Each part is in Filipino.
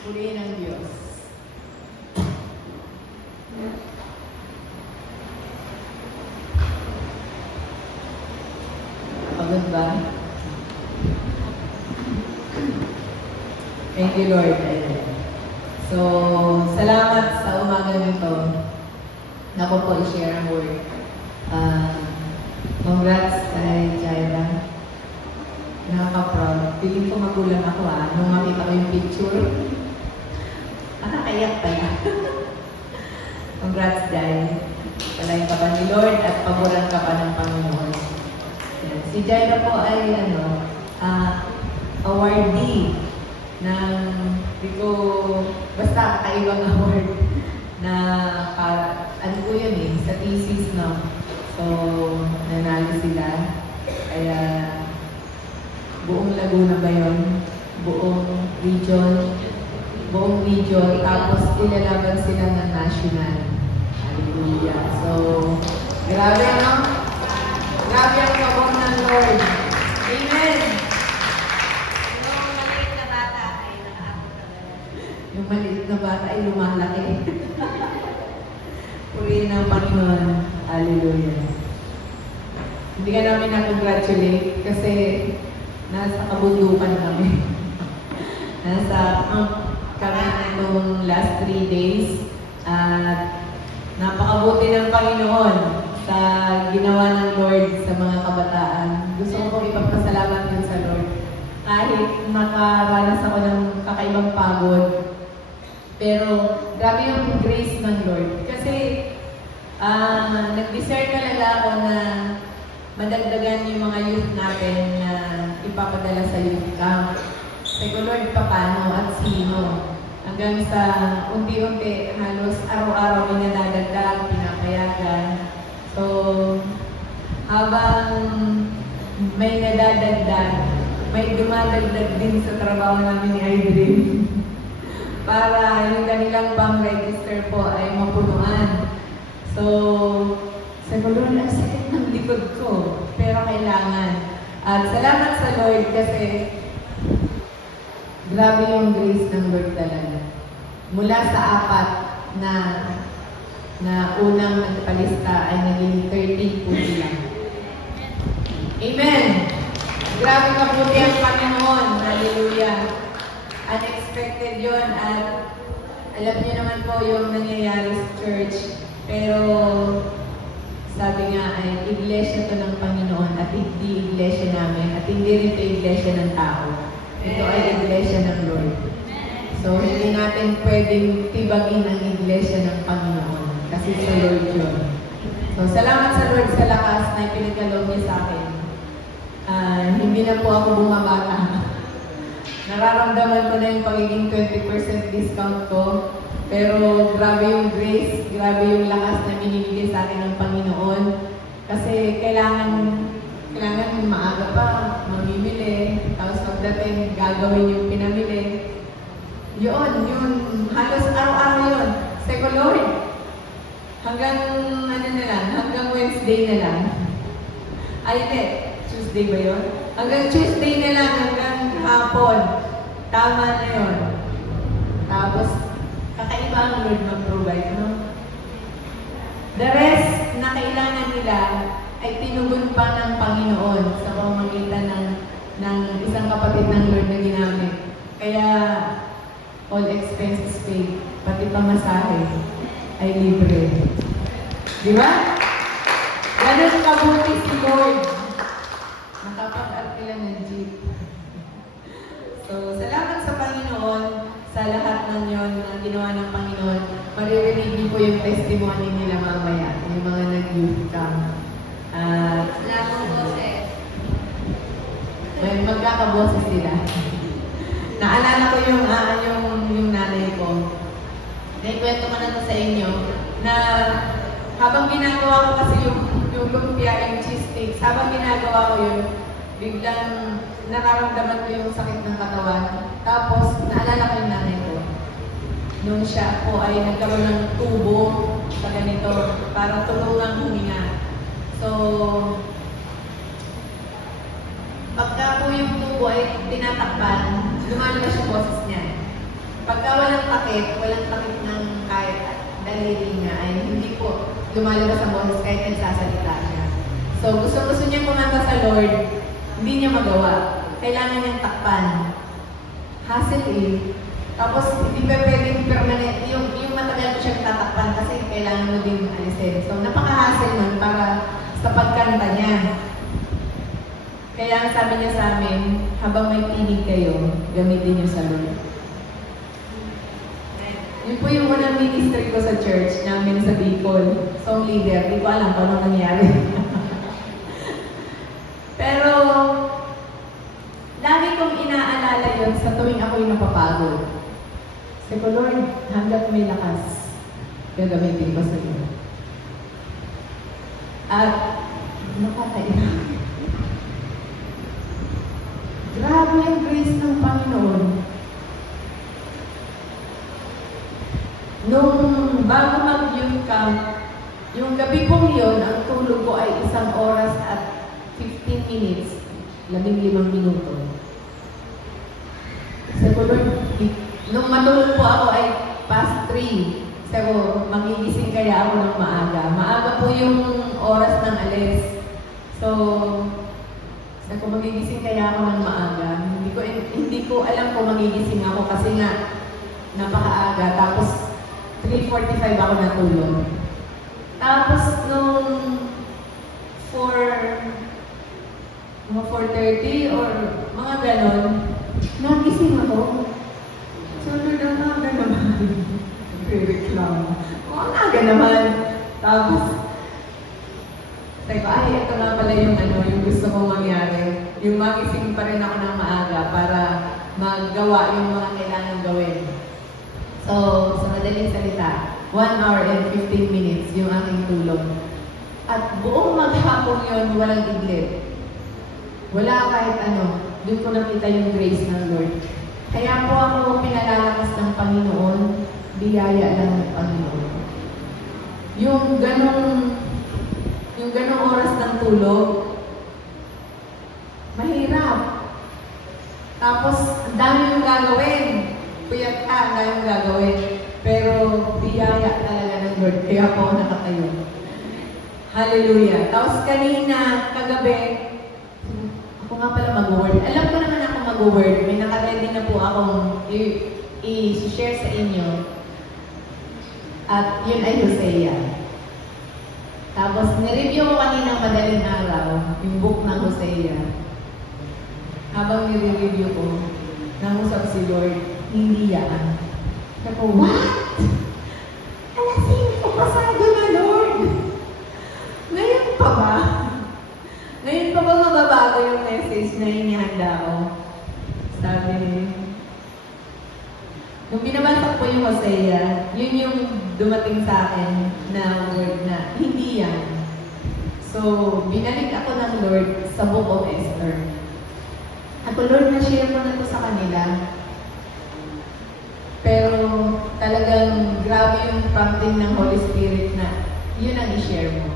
Purihin ang Diyos. Pagod ba? Thank you, Lord. So, salamat sa umaga nito na ako po i-share ang word. Congrats kay Jaira. Nakaka-proud. Piling ko magulang ako nung makita ko yung picture. Nakakaiyak pala. Congrats, Jai. Palain ka pa ni Lord at paboran ka pa ng Panginoon. Yan. Si Jaira po ay awardee ng basta kakaibang award na ano po yun sa thesis, no? So, nanalo sila. Kaya, buong Laguna ba yun? Buong region, tapos ilalaban sila ng national. Hallelujah. So, grabe, no? Grabe ang pabor ng Lord. Amen! Yung maliit na bata ay lumalaki. Purihin ang Panginoon. Hallelujah. Hindi ka namin na-congratulate kasi nasa kabundukan kami. Nasa kami itong last 3 days at napakabuti ng Panginoon sa ginawa ng Lord sa mga kabataan. Gusto ko pong ipagpasalamat yun sa Lord. Kahit nakaranas ako ng kakaibang pagod, pero grabe yung grace ng Lord. Kasi nag-desire talaga ako na madagdagan yung mga youth natin na ipapadala sa youth camp. Sabi ko, Lord, paano at sino? Hanggang sa unti-unti, halos araw-araw may nadadagdag, pinapayagan. So, habang may nadadagdag, may dumadagdag din sa trabaho namin ni Idrin. Para yung kanilang pang-register po ay mapunuan. So, sabi ko, Lord, ang sakit ng likod ko, pero kailangan. At salamat sa Lord kasi grabe yung grace ng Lord talaga. Mula sa 4 na unang nagpalista ay naging 30 po sila. Amen! Grabe kabuti ang Panginoon. Hallelujah! Unexpected yun at alam niyo naman po yung nangyayari sa church. Pero sabi nga ay iglesia to ng Panginoon at hindi iglesia namin at hindi rin ito iglesia ng tao. Ito ay iglesia ng Lord. So hindi natin pwedeng tibagin ang iglesia ng Panginoon kasi sa Lord yun. So salamat sa Lord sa lakas na ipinagkaloob niya sa akin. Hindi na po ako bumabata. Nararamdaman ko na yung pagiging 20% discount ko. Pero grabe yung grace, grabe yung lakas na binibigay sa akin ng Panginoon. Kasi kailangan maaga pa, mamimili. Tapos pagdating, gagawin yung pinamili. Yun, halos araw-araw yun. Sabi ko, Lord, hanggang Wednesday na lang. Ay, hindi. Tuesday ba yun? Hanggang Tuesday na lang, hanggang hapon. Tama na yun. Tapos, kakaiba ang Lord mag-provide, no? The rest na kailangan nila ay tinugon pa ng Panginoon sa pamamagitan ng isang kapatid ng Lord na ginamit. Kaya, all expenses paid, pati pamasahe ay libre. Di ba? Ganun kabuti si Lord. Nakapag-artila ng jeep. So, salamat sa Panginoon sa lahat ng yon na ginawa ng Panginoon. Maririnig niyo po yung testimony nila mamaya, yung mga nag-youth camp. Wala akong boses. Magkakaboses sila. Naalala ko yung nanay ko. Naikwento ko na to sa inyo na habang ginagawa ko kasi yung lumpia, yung cheese sticks, habang ginagawa ko yun, biglang nararamdaman ko yung sakit ng katawan. Tapos, naalala ko yung nanay ko. Nung siya po ay nagkaroon ng tubo sa ganito, para tulungang huminga. So, pagka po yung tubo ay tinatakpan, lumalabas yung boses niya. Pagka takip, walang takip ng kahit daliri niya, ay hindi po lumalabas ang boses kahit nagsasalita siya. So, gusto niya kumanta sa Lord, hindi niya magawa. Kailangan niyang takpan. Hassle eh. Tapos, hindi pa pwedeng permanent. Yung matagal ko siyang tatakpan kasi kailangan mo din alisin. So, napaka-hassle nun para sa pagkanta niya. Kaya sabi niya sa amin, habang may tinig kayo, gamitin niyo sa Lord. Yun po yung unang ministry ko sa church namin sa Bicol. Song leader. Di ko alam kung ano nangyari. Pero, lagi kong inaalala yun sa tuwing ako'y napapagod. Sabi ko, Lord, hanggat may lakas, gagamitin ko sa iyo. At, nakakaiyak. Grabe ang grace ng Panginoon. Nung bago mag-youth camp, yung gabi pong yun, ang tulog ko ay 1 oras at 15 minutes, 15 minuto. Sabi ko, Lord, nung matulog po ako ay past 3. Sabi ko, magigising kaya ako ng maaga. Maaga po yung oras ng alis. So, sabi ko, magigising kaya ako ng maaga. Hindi ko alam kung magigising ako kasi nga, napakaaga. Tapos, 3:45 ako natulog. Tapos, nung 4:30 or mga ganon, nagising ako. So, Lord, ang aga naman. Pre-reclam. Ang aga naman. Tapos, sabi ko, ay, ito nga pala yung gusto kong mangyari. Yung magising pa rin ako ng maaga para magawa yung mga kailangan gawin. So, sa madaling salita, 1 hour and 15 minutes yung aking tulog. At buong maghapon yun, walang iglip. Wala kahit ano. Doon ko nakita yung grace ng Lord. Kaya po ako pinalalakas ng Panginoon, biyaya lang ng Panginoon. Yung ganong oras ng tulog, mahirap. Tapos, ang dami yung gagawin. Puyat ka, ang dami yung gagawin. Pero, biyaya talaga ng Lord. Kaya po ako nakatayo. Hallelujah. Tapos kanina, kagabi, ako nga pala mag-word. Alam ko naman ako mag-word. May naka-ready na po akong i-share sa inyo. At yun ay Hosea. Tapos nireview ko kanina madaling araw, yung book ng Hosea. Habang nire-review ko, nangusap si Lord, hindi yan. Sabi ko, what? Alasin ko pasado na, Lord. Ngayon pa ba? Ngayon pa ba mababago yung message na inihanda ko? Sabi, nung binabasa ko yung Hosea, yun yung dumating sa akin na word na, hindi yan. So, binalik ako ng Lord sa Book of Esther. Ako, Lord, na-share ko na to sa kanila. Pero, talagang grabe yung prompting ng Holy Spirit na yun ang i-share mo.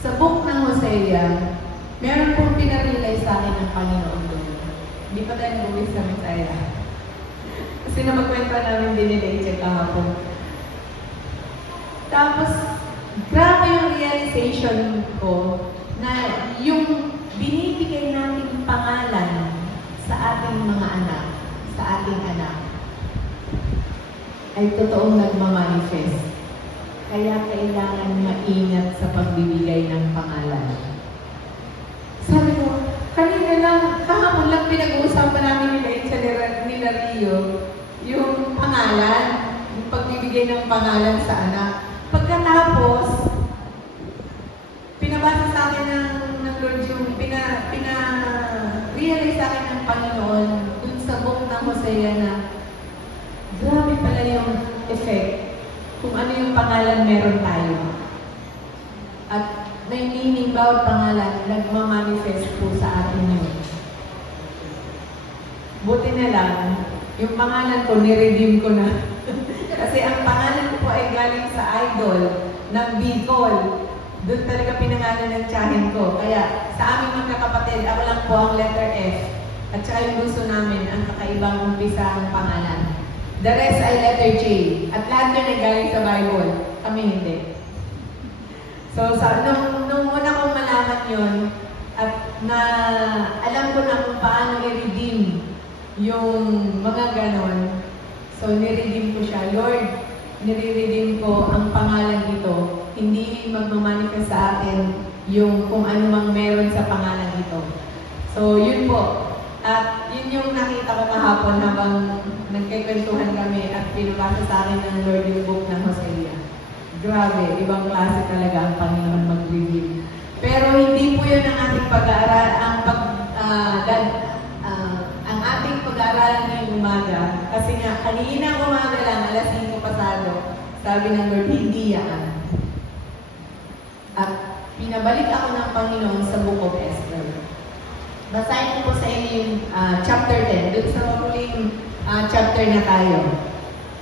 Sa book ng Hosea, meron pong pinarealize sa akin ng Panginoon doon. Hindi pa tayo nag-uwis sa Messiah. Kasi na magkwento namin din nila i-check kahapon. Tapos, grabe yung realization ko na yung binibigay nating pangalan sa ating mga anak, sa ating anak, ay totoong nagmamanifest. Kaya kailangan maingat sa pagbibigay ng pangalan. Sabi ko, kanina lang, kahapon lang pinag-uusapan namin nila Rio, yung pangalan, yung pagbibigay ng pangalan sa anak. Pagkatapos, pinabasa sa akin ng Lord yung realize sa akin ng Panginoon dun sa book ng Hosea na grabe pala yung effect kung ano yung pangalan meron tayo. At may meaning bawat pangalan, nagmamanifest po sa atin yun. Buti na lang, yung pangalan ko, niredeem ko na. Kasi ang pangalan ko po ay galing sa idol ng Bicol. Doon talaga pinangalan ng tiyahin ko. Kaya sa aming magkakapatid, ako lang po ang letter F. At saka yung gusto namin, ang kakaibang umpisa ng pangalan. The rest ay letter J. At lahat yun ay galing sa Bible. Kami hindi. So, nung una kong malaman yun, at na alam ko na kung paano i-redeem yung mga ganon, so niredeem ko siya. Lord, nire-redeem ko ang pangalan ito. Hindi magmamanifest sa akin yung kung ano mang meron sa pangalan ito. So, yun po. At yun yung nakita ko kahapon habang nagkikwentuhan kami at pinabasa sa akin ng Lord yung book ng Hosea. Grabe, ibang klase talaga ang Panginoon mag-reveal. Pero hindi po yun ang ating pag-aaral, ang ating pag-aaralan ngayong umaga. Kasi nga, kanina umaga lang, alas 5 pasado, sabi ng Lord, hindi yan. At pinabalik ako ng Panginoon sa Book of Esther. Basahin ko po sa inyo yung chapter 10. Doon sa huling chapter na tayo.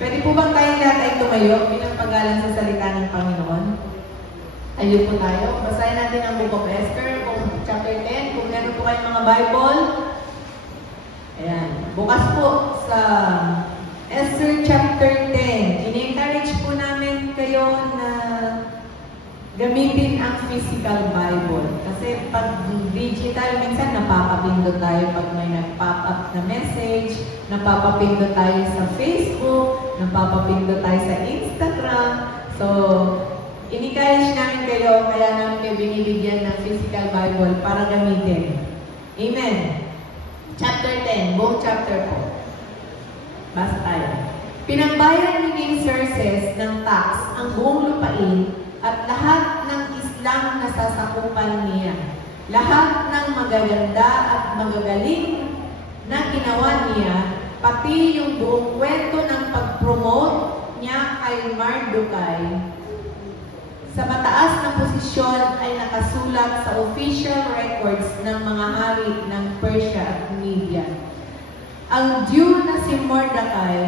Pwede po bang tayong lahat ay tumayo bilang paggalang sa salita ng Panginoon? Ayun po tayo. Basahin natin ang Book of Esther, kung chapter 10. Kung meron po kayong mga Bible, ayan. Bukas po sa Esther chapter 10. In-encourage po namin kayo na gamitin ang physical Bible. Kasi pag digital, minsan napapapindot tayo pag may nag-pop up na message, napapapindot tayo sa Facebook, napapapindot tayo sa Instagram. So, in-encourage namin kayo, kaya namin kayo binibigyan ng physical Bible para gamitin. Amen. Chapter 10, buong chapter po. Basta tayo. Pinagbayan ni King Xerxes ng tax ang buong lupain at lahat ng Islam na sasakupan niya. Lahat ng magaganda at magagaling na ginawa niya, pati yung buong kwento ng pag-promote niya kay Mardochai sa mataas na posisyon ay nakasulat sa official records ng mga hari ng Persia at Media. Ang Jew na si Mordecai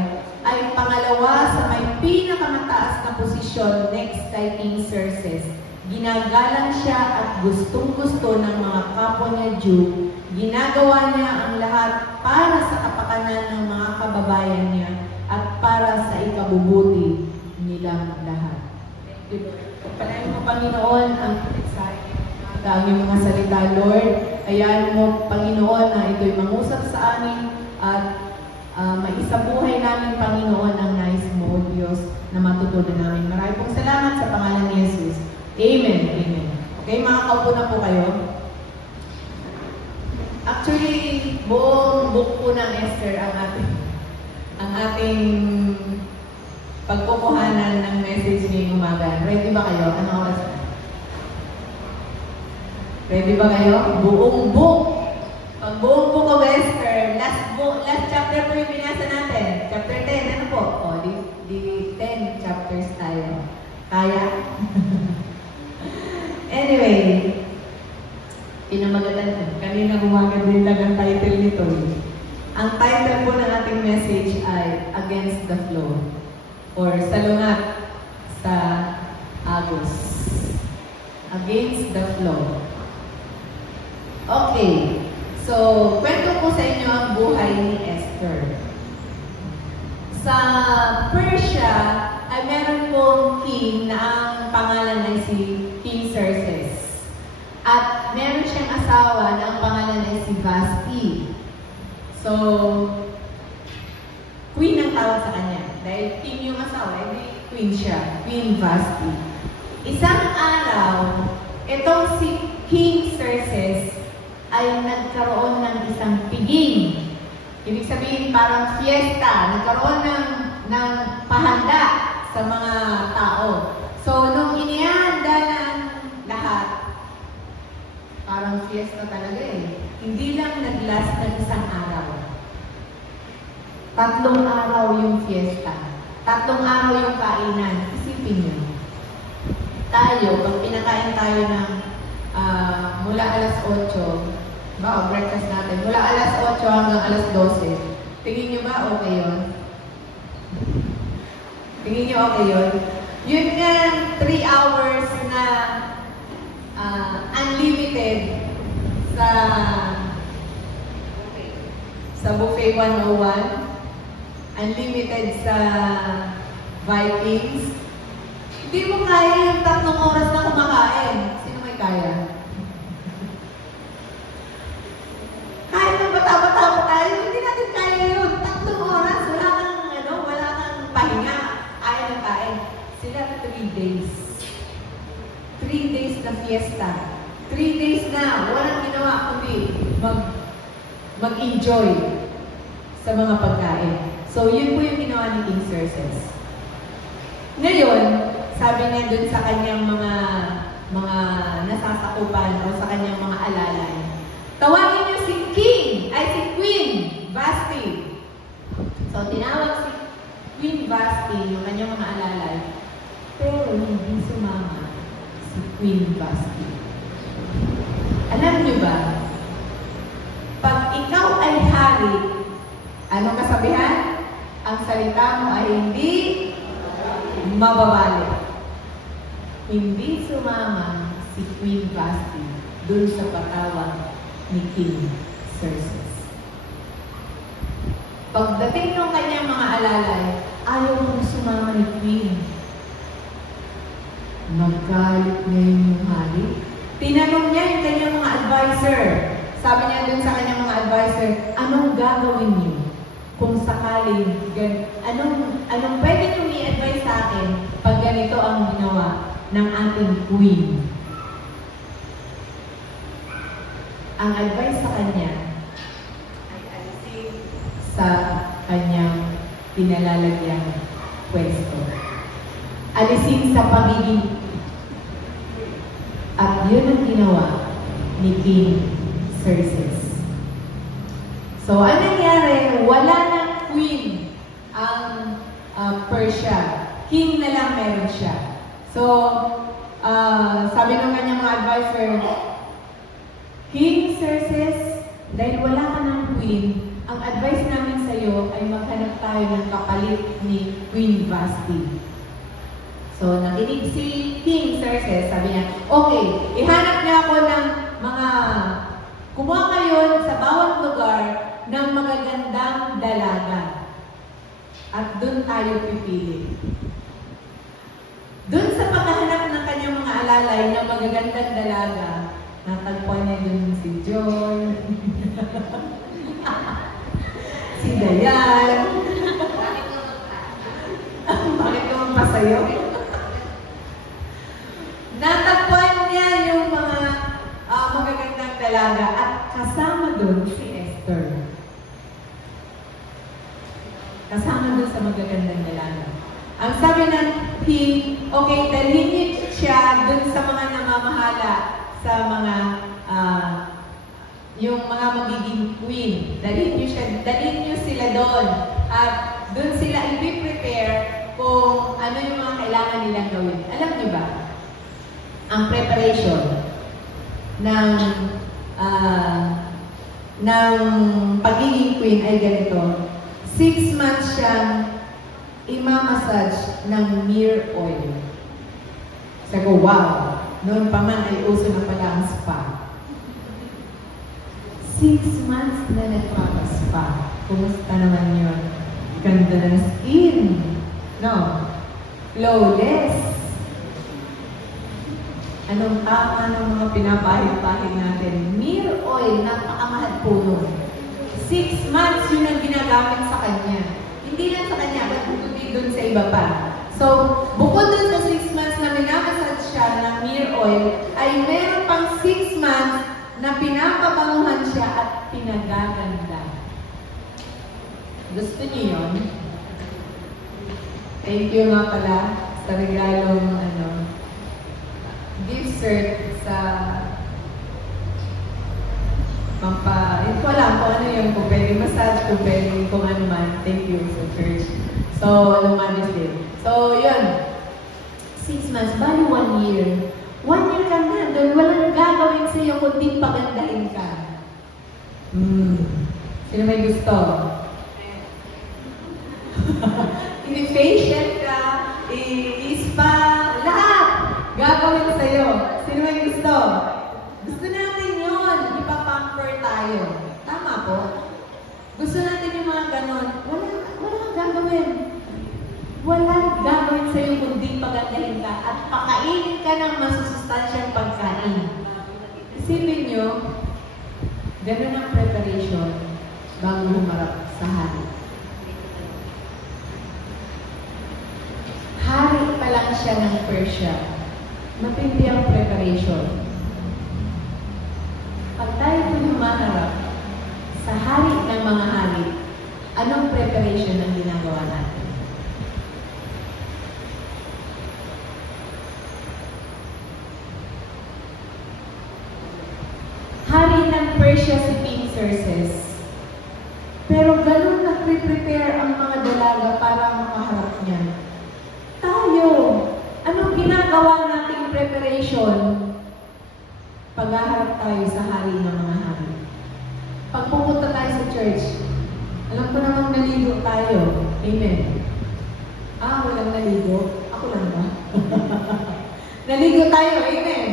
ay pangalawa sa may pinakamataas na posisyon next kay King Xerxes. Ginagalang siya at gustong-gusto ng mga kapwa niya Jew. Ginagawa niya ang lahat para sa kapakanan ng mga kababayan niya at para sa ikabubuti nilang lahat. Pagpalain mo, Panginoon, ang iyong mga salita, Lord. Ayan mo, Panginoon, na ito'y mangusap sa amin at maisabuhay namin, Panginoon, ang nais mo, Diyos, na matutunan namin. Maraming pong salamat sa pangalan ni Jesus. Amen. Amen. Okay, makakaupo na po kayo. Actually, buong book po ng Esther ang ating pagkukuhanan ng message ngayong umaga. Ready ba kayo? Anong oras na? Ready ba kayo? Buong book. Ang buong book of Esther, last chapter po yung binasa natin. Chapter 10, ano po? O, di 10 chapters tayo. Kaya? Anyway, pinamagatan. Kanina umaga din lang ang title nito. Ang title po ng ating message ay Against the Flow, or Salungat sa Agos. Against the Flow. Okay. So, kwento ko sa inyo ang buhay ni Esther. Sa Persia, ay meron pong king na ang pangalan ay si King Xerxes. At meron siyang asawa na ang pangalan ay si Vashti. So, queen ang tawag sa kanya. Dahil king yung asawa, ay queen siya. Queen Vashti. Isang araw, itong si King Xerxes ay nagkaroon ng isang piging. Ibig sabihin, parang fiesta. Nagkaroon ng pahanda sa mga tao. So, nung inihanda ng lahat, parang fiesta talaga eh. Hindi lang nag-last ng isang araw. 3 araw yung fiesta. 3 araw yung kainan. Isipin nyo. Tayo, pag pinakain tayo ng mula alas 8, breakfast natin. Mula alas 8 hanggang alas 12. Tingin nyo ba okay yun? Tingin nyo okay yun? Yun nga 3 hours na unlimited sa buffet 101. unlimited sa Vikings. Hindi mo kaya yung 3 oras na kumakain. Sino may kaya? Kahit na bata-bata pa tayo, hindi natin kaya yun. 3 oras, wala kang pahinga. Kaya na kain. Sila 3 days. 3 days na fiesta. 3 days na walang ginawa kundi mag-enjoy sa mga pagkain. So, yun po yung ginawa ni King Xerxes. Ngayon, sabi niya dun sa kanyang mga nasasakupan o sa kanyang mga alalay, tawagin niyo si Queen Vashti. So, tinawag si Queen Vashti, yung kanyang mga alalay, pero hindi sumama si Queen Vashti. Alam niyo ba, pag ikaw ay hari, anong kasabihan? Ang salita mo ay hindi mababalik. Hindi sumama si Queen Vashti dun sa patawag ni King Xerxes. Pagdating ng kanyang mga alalay, ayaw mong sumama ni Queen. Naggalit ngayon yung hari. Tinanong niya yung kanyang mga advisor. Sabi niya dun sa kanyang mga advisor, anong gagawin niyo? Kung sakaling, anong pwede nyo i-advise sa akin pag ganito ang ginawa ng ating queen? Ang advice sa kanya ay alisin sa kanyang pinalalagyang pwesto. Alisin sa pagiging. At yun ang ginawa ni King Xerxes. So, ano nangyari? Wala ng queen ang Persia. King na lang meron siya. So, sabi ng kanyang mga advisor, King Xerxes, dahil wala ka ng queen, ang advice namin sa iyo ay maghanap tayo ng kapalit ni Queen Vashti. So, nakinig si King Xerxes, sabi niya, okay, ihanap niya ako ng mga, kumuha kayo sa bawat lugar ng magagandang dalaga. At doon tayo pipili. Doon sa paghahanap ng kanyang mga alalay ng magagandang dalaga, natagpuan niya dun si Joy, si Dayan. Bakit ka magpasayo? Natagpuan niya yung mga magagandang dalaga at kasama doon si Esther. Kasama doon sa magagandang dalaga. Ang sabi ng king, okay, dalhin niyo siya doon sa mga namamahala, sa mga, yung mga magiging queen. Dalhin niyo sila doon. At doon sila i-prepare kung ano yung mga kailangan nilang gawin. Alam niyo ba, ang preparation ng pagiging queen ay ganito. 6 months siyang imamassage ng myrrh oil. Sabi ko, wow! Noon pa man ay uso na pala ang spa. 6 months na nagpapaspa. Kumusta naman yun? Ganda ng skin. No? Flawless. Anong tama ng mga pinapahid-pahid natin? Myrrh oil, napakamahal po nun. 6 months yun ang ginagamit sa kanya. Hindi lang sa kanya, kundi dun sa iba pa. So, bukod dun sa 6 months na minamassage siya ng myrrh oil, ay meron pang 6 months na pinapabanguhan siya at pinagaganda. Gusto niyo yun? Thank you nga pala sa regalong gift cert sa ito lang kung ano yung kung pwede massage, kung pwede kung ano man. Thank you sa church. So, lumanis din. So, yun. 6 months, bali 1 year. 1 year ka na, doon walang gagawin sa iyo kundi pagandahin ka. Sino may gusto? I-facial ka, i-spa, lahat gagawin sa iyo. Sino may gusto? Gusto natin yun. Ipapamper tayo. Tama po? Gusto natin yung mga ganon. Walang gagawin? Walang gagawin sa'yo kundi pagandahin ka at pakainin ka ng masusustansyang pagkain. Isipin nyo, ganun ang preparation bago humarap sa hari. Hari pa lang siya ng Persia. Matindi ang preparation. Pag tayo po humaharap sa hari ng mga hari, anong preparation ang ginagawa natin? Hari ng Persia si King Xerxes. Pero ganun nag-prepare ang mga dalaga para makaharap niya. Tayo, anong ginagawa nating preparation? Paghaharap tayo sa hari ng mga hari. Pag pupunta tayo sa church, alam ko namang naligo tayo. Amen. Walang naligo. Ako lang ba? Naligo tayo. Amen.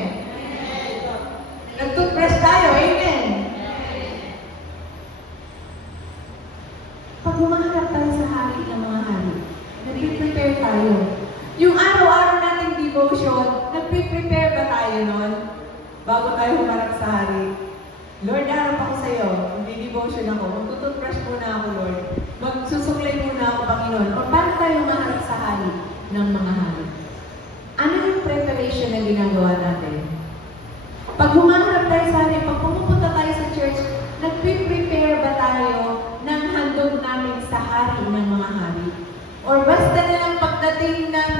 Nag-toothbrush tayo. Amen. Pag humaharap tayo sa hari ng mga hari, nag-prepare tayo. Yung araw-araw nating devotion, nag-prepare ba tayo nun? Bago tayo humarap sa hari. Lord, harap ako sa iyo. Mag-devotion ako. Mag-toothbrush muna ako, Lord. Magsusuklay muna ako, Panginoon. O paano tayo humarap sa hari ng mga hari? Ano yung preparation na ginagawa natin? Pag humaharap tayo sa hari, pag pumupunta tayo sa church, nag-prepare ba tayo ng handog namin sa hari ng mga hari? Or basta na lang pagdating ng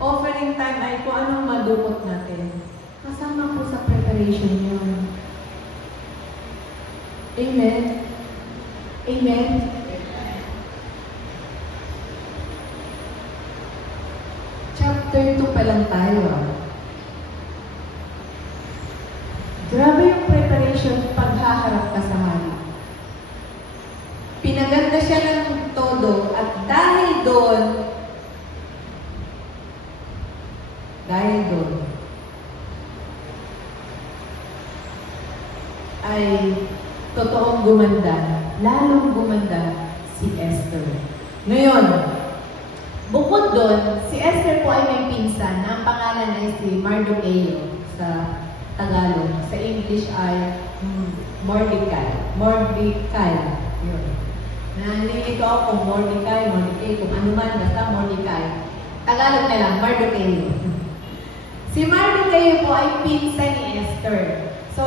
offering time ay kung anong madukot natin. Kasama po sa preparation yun. Amen? Amen? Chapter 2 pa lang tayo. Grabe yung preparation paghaharap ka sa hari. Pinaganda siya ng todo at dahil doon, ay totoong gumanda, lalong gumanda si Esther. Ngayon, bukod doon, si Esther po ay may pinsan na ang pangalan ay si Mardocheo sa Tagalog. Sa English ay Mordecai. Yun. Nalilito ako kung Mordecai, kung ano man, basta Mordecai. Tagalog na lang, Mardocheo. Si Mardocheo po ay pinsan ni Esther. So,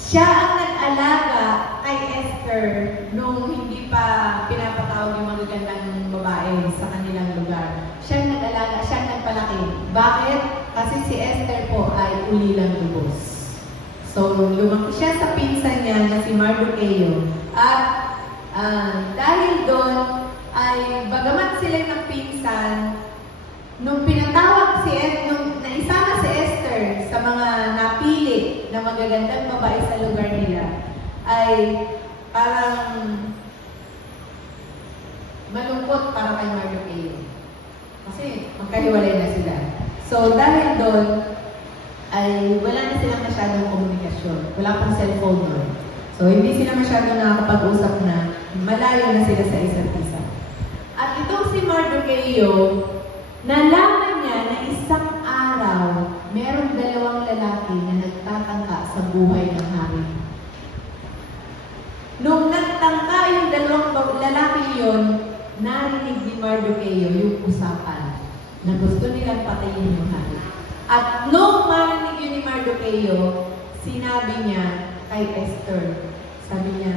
siya ang nag-alaga kay Esther nung hindi pa pinapatawag yung magagandang babae sa kanilang lugar. Siya ang nag-alaga, siya ang nagpalaki. Bakit? Kasi si Esther po ay ulilang lubos. So, lumaki siya sa pinsan niya na si Mardocheo. At dahil doon, ay bagamat sila ng pinsan, nung pinatawag nung naisama si Esther sa mga napili na magagandang babae sa lugar nila, ay parang malungkot para kay Mardocheo. Kasi magkahiwalay na sila. So dahil doon, ay wala na silang masyadong komunikasyon. Wala pang cellphone doon. So hindi sila masyadong nakakapag-usap na, malayo na sila sa isa't isa. At itong si Mardocheo, nalaman niya na isang araw, merong dalawang lalaki na nagtatangka sa buhay ng hari. Nung nagtangka yung dalawang lalaki yun, narinig ni Mardocheo yung usapan na gusto nilang patayin yung hari. At nung marinig yun ni Mardocheo, sinabi niya kay Esther, sabi niya,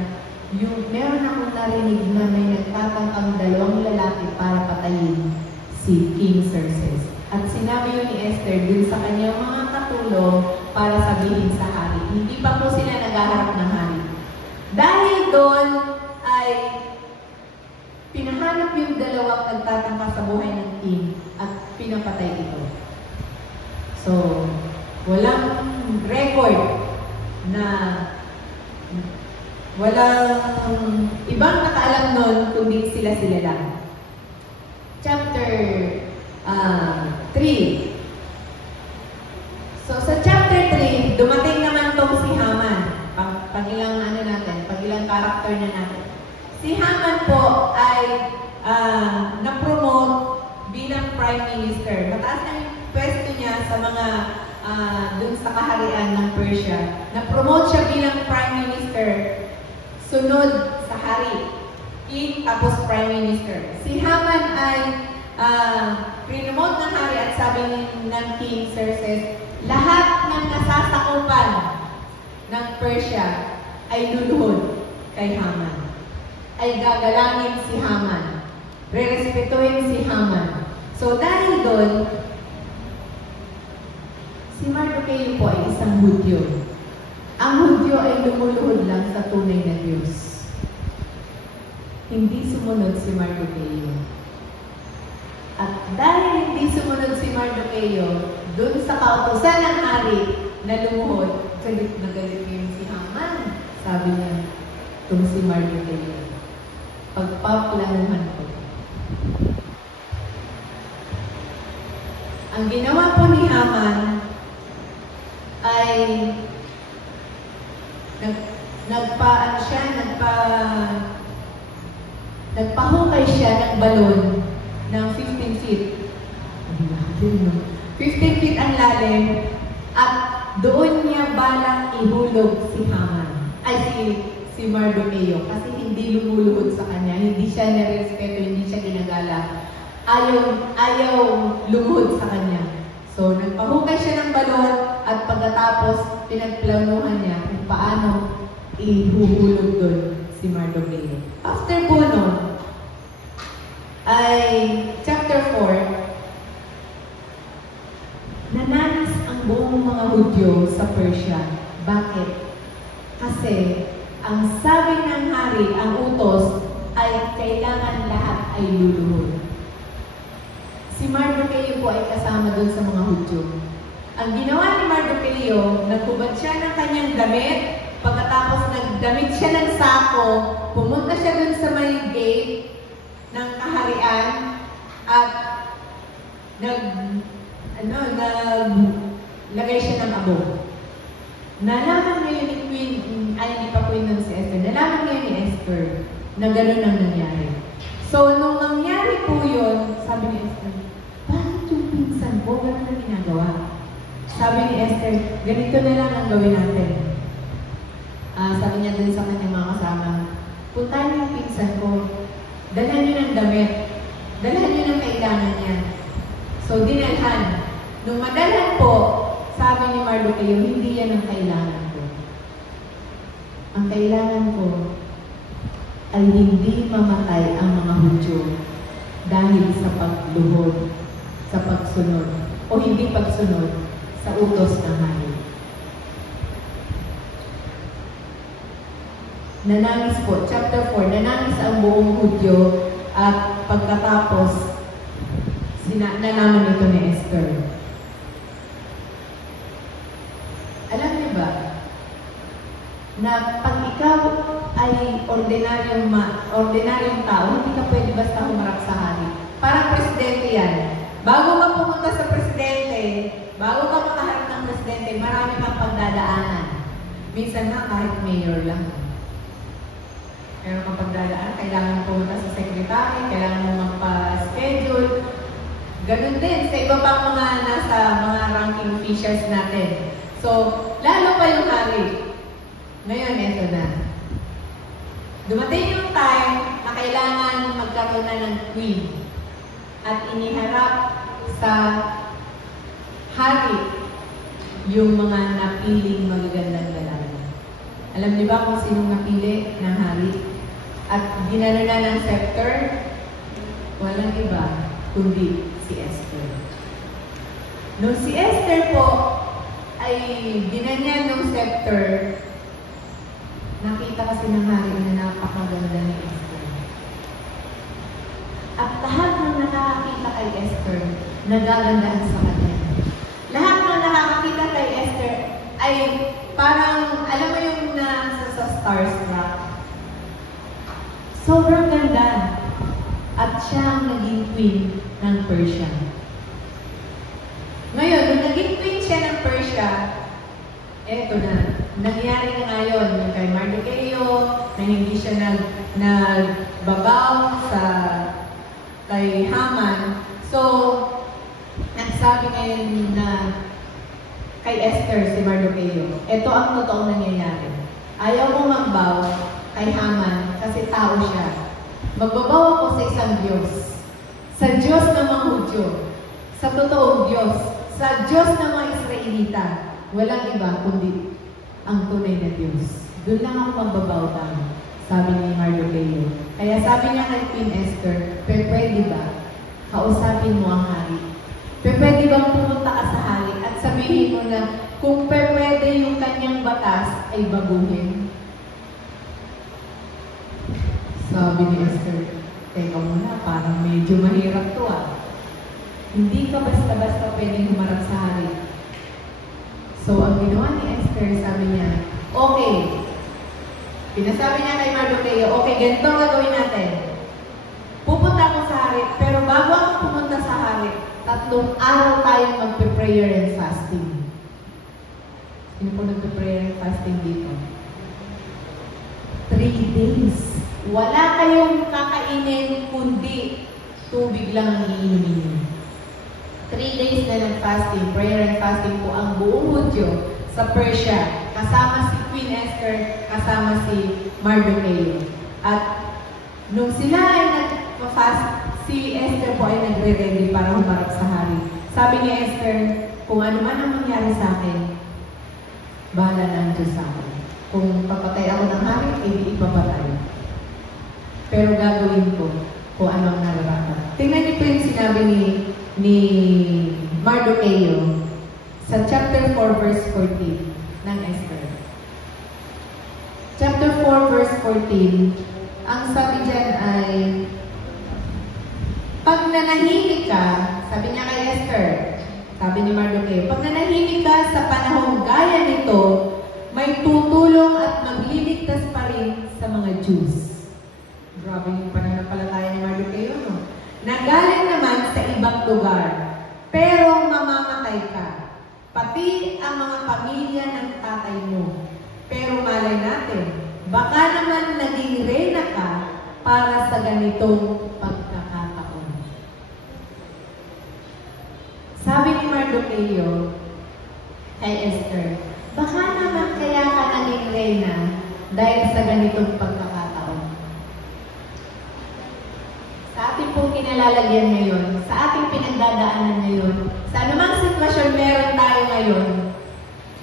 meron akong narinig na may nagtatangkang dalawang lalaki para patayin si King Xerxes. At sinabi yun ni Esther dun sa kanyang mga katulong para sabihin sa hari. Hindi pa po sila naghaharap ng hari. Dahil doon ay pinahanap yung dalawang nagtatangka sa buhay ng king at pinapatay ito. So, walang record na walang ibang nakaalam nun kundi sila lang. Chapter 3. So, sa chapter 3, dumating naman tong si Haman. Pag ilang karakter na natin. Si Haman po ay na-promote bilang Prime Minister. Mataas na yung pwesto niya sa mga dun sa kaharian ng Persia. Na-promote siya bilang Prime Minister. Sunod sa hari. King tapos Prime Minister. Si Haman ay pre-promote ng hari at sabi ng King Xerxes, lahat ng nasasakupan ng Persia ay luluhod kay Haman. Ay gagalangin si Haman. Rerespetuhin si Haman. So dahil doon, si Mardocheo po ay isang Hudyo. Ang Hudyo ay lumuluhod lang sa tunay na Diyos. Hindi sumunod si Mardocheo. At dahil hindi sumunod si Mardocheo, doon sa kautusan ng hari na lumuhod, galit na galit ngayon si Haman. Sabi niya, itong si Mardocheo, pagpaplanuhan ko. Ang ginawa po ni Haman ay nagpahukay siya ng balon ng 15 feet. 15 feet ang lalim at doon niya balak ihulog si Haman. Si Mardocheo kasi hindi lumuluhod sa kanya, hindi siya nirespeto, hindi siya ginagala. Ayaw lumuhod sa kanya. So, nagpahukay siya ng balon at pagkatapos pinagplanuhan niya kung paano ihuhulog doon si Mardocheo. After po nun, ay chapter 4, nananis ang buong mga Hudyo sa Persia. Bakit? Kasi ang sabi ng hari, ang utos, ay kailangan lahat ay luluhod. Si Mardocheo po ay kasama doon sa mga Hudyo. Ang ginawa ni Mardocheo, nagkubad siya ng kanyang damit, pagkatapos nagdamit siya ng sako, pumunta siya doon sa may gate ng kaharian at naglagay siya ng abo. Nalaman ngayon ni Queen, hindi pa Queen nun si Esther, nalaman ngayon ni Esther na gano'n ang nangyari. So, nung nangyari po yun, sabi ni Esther, bakit yung pinsan ko gano'n na ginagawa? Sabi ni Esther, ganito na lang ang gawin natin. Sabi niya din sa kanyang mga kasama, puntahan yung pinsan ko, dalhan niyo ng damit, dalhan niyo ng kailangan niya. So, dinalhan. Nung madalhan po, sabi ni Mardocheo, hindi yan ang kailangan ko. Ang kailangan ko ay hindi mamatay ang mga Hudyo dahil sa pagluhod, sa pagsunod, o hindi pagsunod sa utos ng hari. Nanangis po, chapter 4, nanangis ang buong Hudyo at pagkatapos, nalaman ito ni Esther. Alam niyo ba, na pag ikaw ay ordinaryong tao, hindi ka pwede basta humarap sa hari. Parang presidente yan. Bago ka pumunta sa presidente, bago ka makaharap ng presidente, marami kang pagdadaanan. Minsan na kahit mayor lang. Meron kang pagdadaan, kailangan pumunta sa secretary, kailangan mo magpa-schedule. Ganun din sa iba pang mga nasa mga ranking officials natin. So, lalo pa yung hari. Ngayon, eto na. Dumating yung time na kailangan magkaroon na ng queen. At iniharap sa hari yung mga napiling magagandang lalaki. Alam niyo ba kung sinong napili ng hari? At ginano na ng scepter? Walang iba, kundi si Esther. Nung si Esther po ay ginanyan ng scepter, nakita kasi ng hari na napakaganda ni Esther. At lahat ng nakakakita kay Esther, nagagandahan sa kanya. Lahat ng nakakakita kay Esther ay parang, alam mo yung nasa sa starstruck. Sobrang ganda. At siya ang naging queen ng Persia. Ngayon, nung naging queen siya ng Persia, eto na, nangyari na ngayon yung kay Mardocheo, na hindi siya nagbabaw sa kay Haman. So, nagsabi ngayon na kay Esther si Mardoqueo, ito ang totoong nangyayari. Ayaw mo magbaw kay Haman kasi tao siya. Magbabaw ako sa isang Diyos. Sa Diyos ng mga Hudyo. Sa totoong Diyos. Sa Diyos ng mga Israelita. Walang iba kundi ang tunay na Diyos. Doon lang ako magbabaw tayo, sabi ni Mardoqueo. Kaya sabi niya kay Queen Esther, pwede ba kausapin mo ang hari? Pwede bang pumunta ka sa hari at sabihin mo na kung pwede yung kanyang batas ay baguhin? Sabi ni Esther, teka muna, parang medyo mahirap to Hindi ka basta-basta pwedeng humarap sa hari. So, ang ginawa ni Esther, sabi niya, okay. Pinasabi niya kay Mardoqueo, okay, ganito ang gagawin natin. Pupunta ako sa hari, pero bago ako pumunta sa hari, 3 araw tayong magpe-prayer and fasting. Sino po nagpe-prayer and fasting dito? 3 days. Wala kayong kakainin kundi tubig lang ang iinumin. 3 days na ng fasting, prayer and fasting po ang buong Hudyo sa Persia. Kasama si Queen Esther, kasama si Mardoqueo. At nung sila ay nag-fast, si Esther po ay nagre-ready para humarap sa hari. Sabi ni Esther, kung ano man ang mangyari sa akin, bahala na ang Diyos sa akin. Kung papatay ako ng hari, hindi ipapatay. Pero gagawin ko kung ano ang nararapat. Tingnan niyo po yung sinabi ni Mardoqueo sa chapter 4 verse 14 ng Esther. Chapter 4 verse 14, ang sabi dyan ay, pag nanahimik ka, sabi niya kay Esther, sabi ni Mardoqueo, pag nanahimik ka sa panahong gaya nito, may tutulong at magliligtas pa rin sa mga Jews. Grabe yung pananampalataya ni Mardoqueo, no? Nagaling naman sa ibang lugar, pero mamamatay ka. Pati ang mga pamilya ng tatay mo. Pero malay natin, baka naman naging reyna ka para sa ganitong pagkakataon. Sabi ni Mardoqueo kay Esther, baka naman kaya ka naging reyna dahil sa ganitong pagkakataon. Sa ating pong kinalalagyan ngayon, sa ating pinagdadaanan ngayon, sa anumang sitwasyon meron tayo ngayon,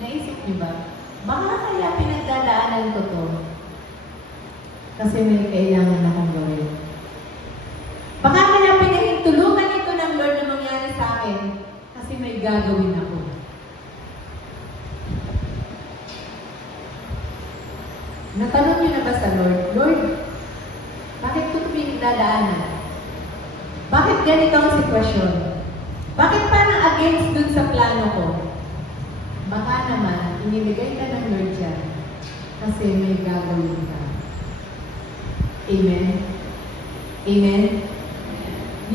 naisip niyo ba? Baka kaya pinagdadaanan ko to? Kasi may kailangan akong gawin. Baka kaya pinahintulungan ito ng Lord na mangyari sa akin kasi may gagawin ako. Natanong niyo na ba sa Lord, Lord, bakit ko ito pinagdadaanan? Bakit ganito ang sitwasyon? Bakit parang against dun sa plano ko? Baka naman, inibigay ka ng Lord dyan kasi may gagawin ka. Amen? Amen?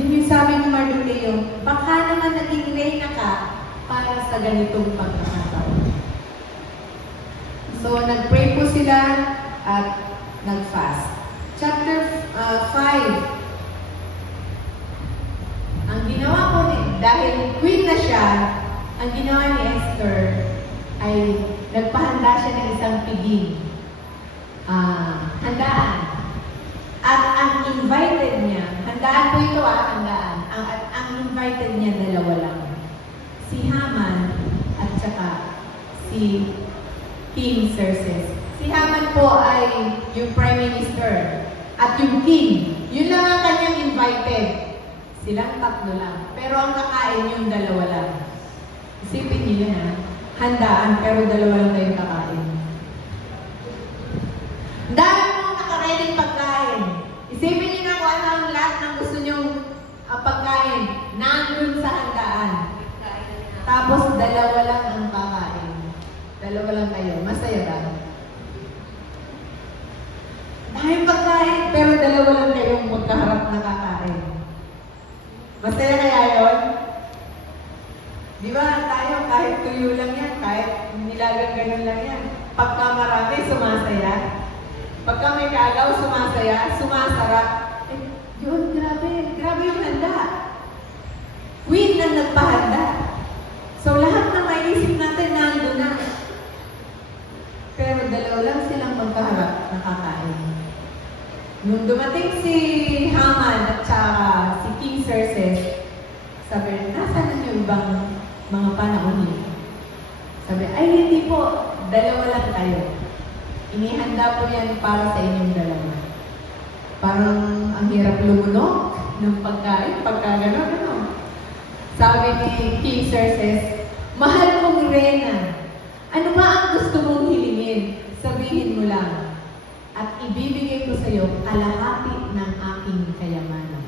Yun yung sabi ni Mardoqueo, baka naman naging reyna ka para sa ganitong pagkakataon. So, nag-pray po sila at nag-fast. Chapter 5. Ang ginawa po dahil queen na siya, ang ginawa ni Esther ay nagpahanda siya ng isang piging. Handaan. At ang invited niya, handaan po ito handaan. Ang invited niya dalawa lang. Si Haman at saka si King Xerxes. Si Haman po ay yung Prime Minister. At yung King, yun lang ang kanyang invited. Silang 3 lang. Pero ang kakain yung 2 lang. Isipin niyo yun handaan, pero 2 lang kayong kakain. Dahil mo nakaready pagkain. Isipin niyo na kung ano ang lahat ng gusto nyong pagkain. Nandun sa handaan. Tapos 2 lang ang kakain. 2 lang kayo. Masaya ba? Dahil pagkain, pero 2 lang kayong magkaharap na kakain. Masaya kaya yun? Di ba tayo, kahit tuyo lang yan, kahit nilagang ganun lang yan. Pagka marami, sumasaya. Pagka may kaagaw, sumasaya, sumasarap. Eh, yun, grabe yung Nung dumating si Haman at saka si King Xerxes, sabi, nasaan na yung ibang mga panauhin? Sabi, ay hindi po, dalawa lang kayo. Inihanda po yan para sa inyong dalawa. Parang ang hirap lumunok ng pagkain, pagka gano'n, ano? Sabi ni King Xerxes, mahal kong Reyna, ano ba ang gusto mong hilingin? Sabihin mo lang. At ibibigay ko sa iyo kalahati ng aking kayamanan.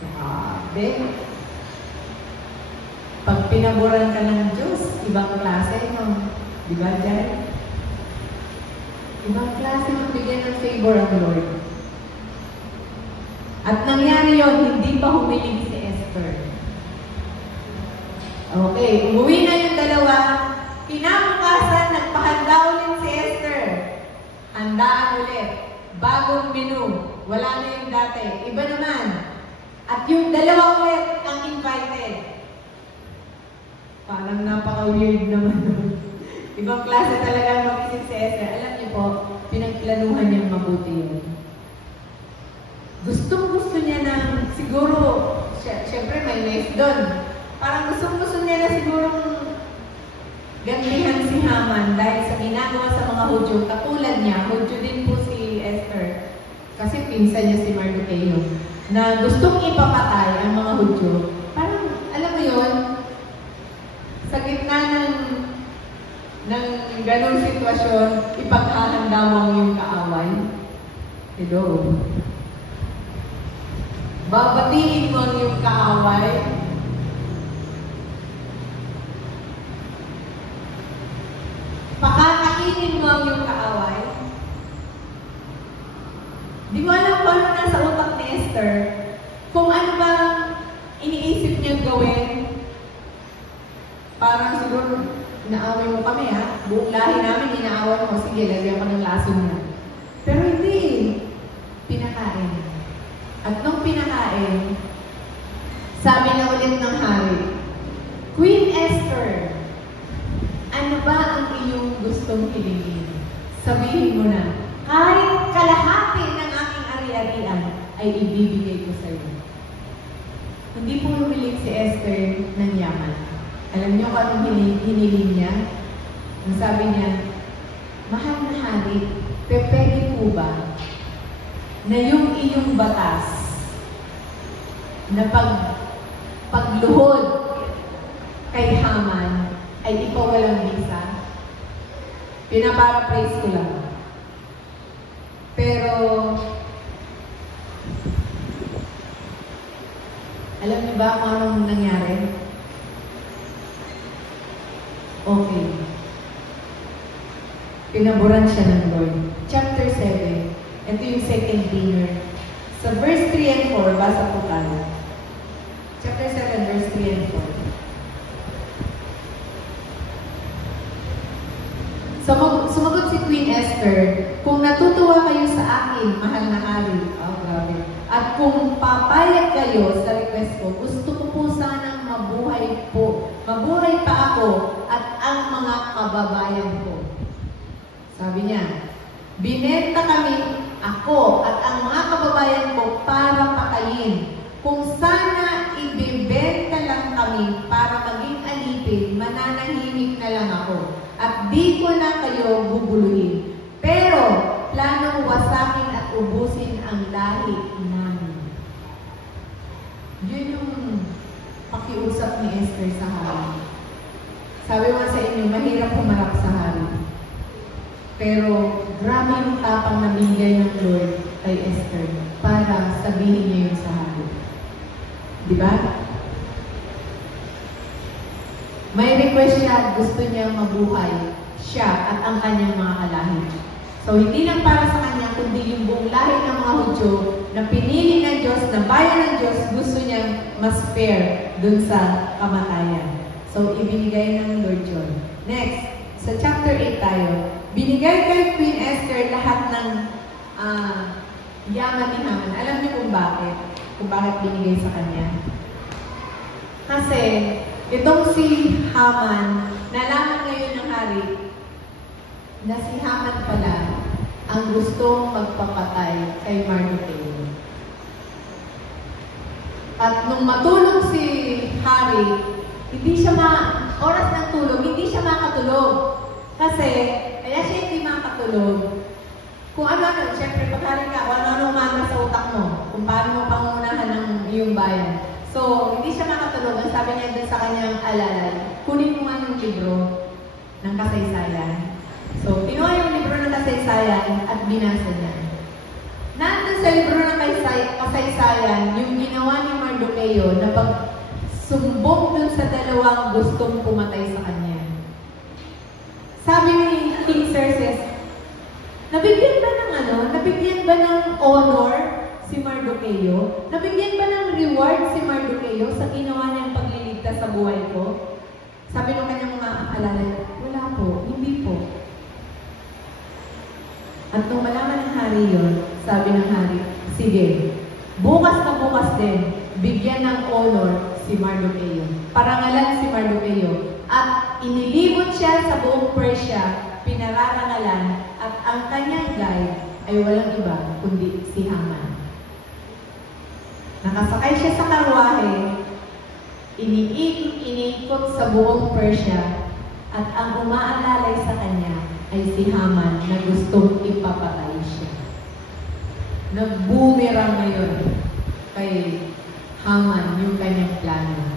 Grabe. Pag pinaboran ka ng Diyos, ibang klase, no? Di ba, Jan? Ibang klase magbigay ng favor ang Lord. At nangyari yon, hindi pa humiling si Esther. Okay, umuwi na yung dalawa. Kinabukasan, nagpahanda ulit si Esther. Handaan ulit. Bagong menu. Wala na yung dati. Iba naman. At yung dalawa ulit ang invited. Parang napaka-weird naman. Ibang klase talaga mag-isip si Esther. Alam niyo po, pinagplanuhan niyang mabuti yun. Gustong-gusto niya na siguro, syempre may life doon. Parang gustong-gusto niya na sigurong gantihan si Haman dahil sa ginagawa sa mga Hudyo. Katulad niya, Hudyo din po si Esther. Kasi pinsan niya si Mardocheo. Na gustong ipapatay ang mga Hudyo. Parang, alam mo yun, sa gitna ng ganong sitwasyon, ipaghahanda mo ang iyong kaaway. Hello. Babatiin mo ang iyong kaaway. Pakakainin mo ang iyong kaaway. Di mo alam kung ano nasa utak ni Esther. Kung ano ba iniisip niyang gawin. Parang siguro, inaaway mo kami ha. Buong lahi namin, inaaway mo. Sige, lagyan ko ng lason niya. Pero hindi. Pinakain. At nung pinakain, sabi na ulit ng hari, Queen Esther, ano ba ang iyong gustong hilingin? Sabihin mo na, kahit kalahati ng aking ari-arian ay ibibigay ko sa iyo. Hindi po humiling si Esther ng yaman. Alam niyo kung anong hiniling niya? Ang sabi niya, mahal na hari, pwede po ba na yung iyong batas na pagluhod kay Haman ay ipawalang bisa? Pinaparaphrase ko lang. Pero, alam niyo ba kung anong nangyari? Okay. Pinaboran siya ng Lord. Chapter 7. Ito yung second dinner. Sa verse 3 and 4, basa po tayo. Chapter 7, verse 3 and 4. Sumagot si Queen Esther, kung natutuwa kayo sa akin, mahal na hari, grabe. At kung papayag kayo sa request ko, gusto ko po sanang mabuhay pa ako at ang mga kababayan ko. Sabi niya, binenta kami, ako at ang mga kababayan ko para patayin. Kung sana ibebenta lang kami para maging alipin, mananahimik na lang ako. At di ko na kayo bubuluhin. Pero, planong wasakin at ubusin ang lahi namin. Yun yung pakiusap ni Esther sa hari. Sabi mo sa inyo, mahirap humarap sa hari. Pero, grabe yung tapang na bigay ng Lord kay Esther para sabihin niya yun sa hari. Diba? May request siya, gusto niya mabuhay siya at ang kanyang mga kalahi. So, hindi lang para sa kanya, kundi yung buong lahi ng mga Hudyo na pinili ng Diyos, na bayan ng Diyos, gusto niyang mas fair dun sa kamatayan. So, ibinigay ng Lord yun. Next, sa chapter 8 tayo. Binigay kay Queen Esther lahat ng yaman ni Haman. Alam niyo kung bakit? Kung bakit binigay sa kanya? Kasi, itong si Haman, nalaman ngayon ng hari na si Haman pala ang gustong magpapatay kay Mardocheo. At nung matulog si Hari, hindi siya oras ng tulog, hindi siya makatulog. Kasi, kaya siya hindi makatulog. Kung ano, siyempre, pag-hari ka, ano umanga sa utak mo, kung paano mo pangunahan ng iyong bayan. So, hindi siya makatulog. Ang sabi niya doon sa kanyang alalay, kunin mo nga yung libro ng kasaysayan. So, kinuha yung libro ng kasaysayan at binasa niya. Nandun sa libro ng kasaysayan, yung ginawa ni Mardocheo na pagsumbong dun sa dalawang gustong pumatay sa kanya. Sabi ni King Xerxes, nabigyan ba ng honor si Mardocheo? Nabigyan ba ng reward si Mardocheo sa ginawa niyang pagliligtas sa buhay ko? Sabi ng kanyang mga alala, wala po, hindi po. At nung malaman ng hari yun, sabi ng hari, sige, bukas na bukas din, bigyan ng honor si Mardocheo. Parangalan si Mardocheo. At inilibot siya sa buong Persia, pinararangalan, at ang kanyang guide ay walang iba kundi si Haman. Nakasakay siya sa karwahe, iniikot sa buong Persia, at ang umaalalay sa kanya ay si Haman na gustong ipapatay siya. Nagbumerang ngayon kay Haman yung kanyang plano.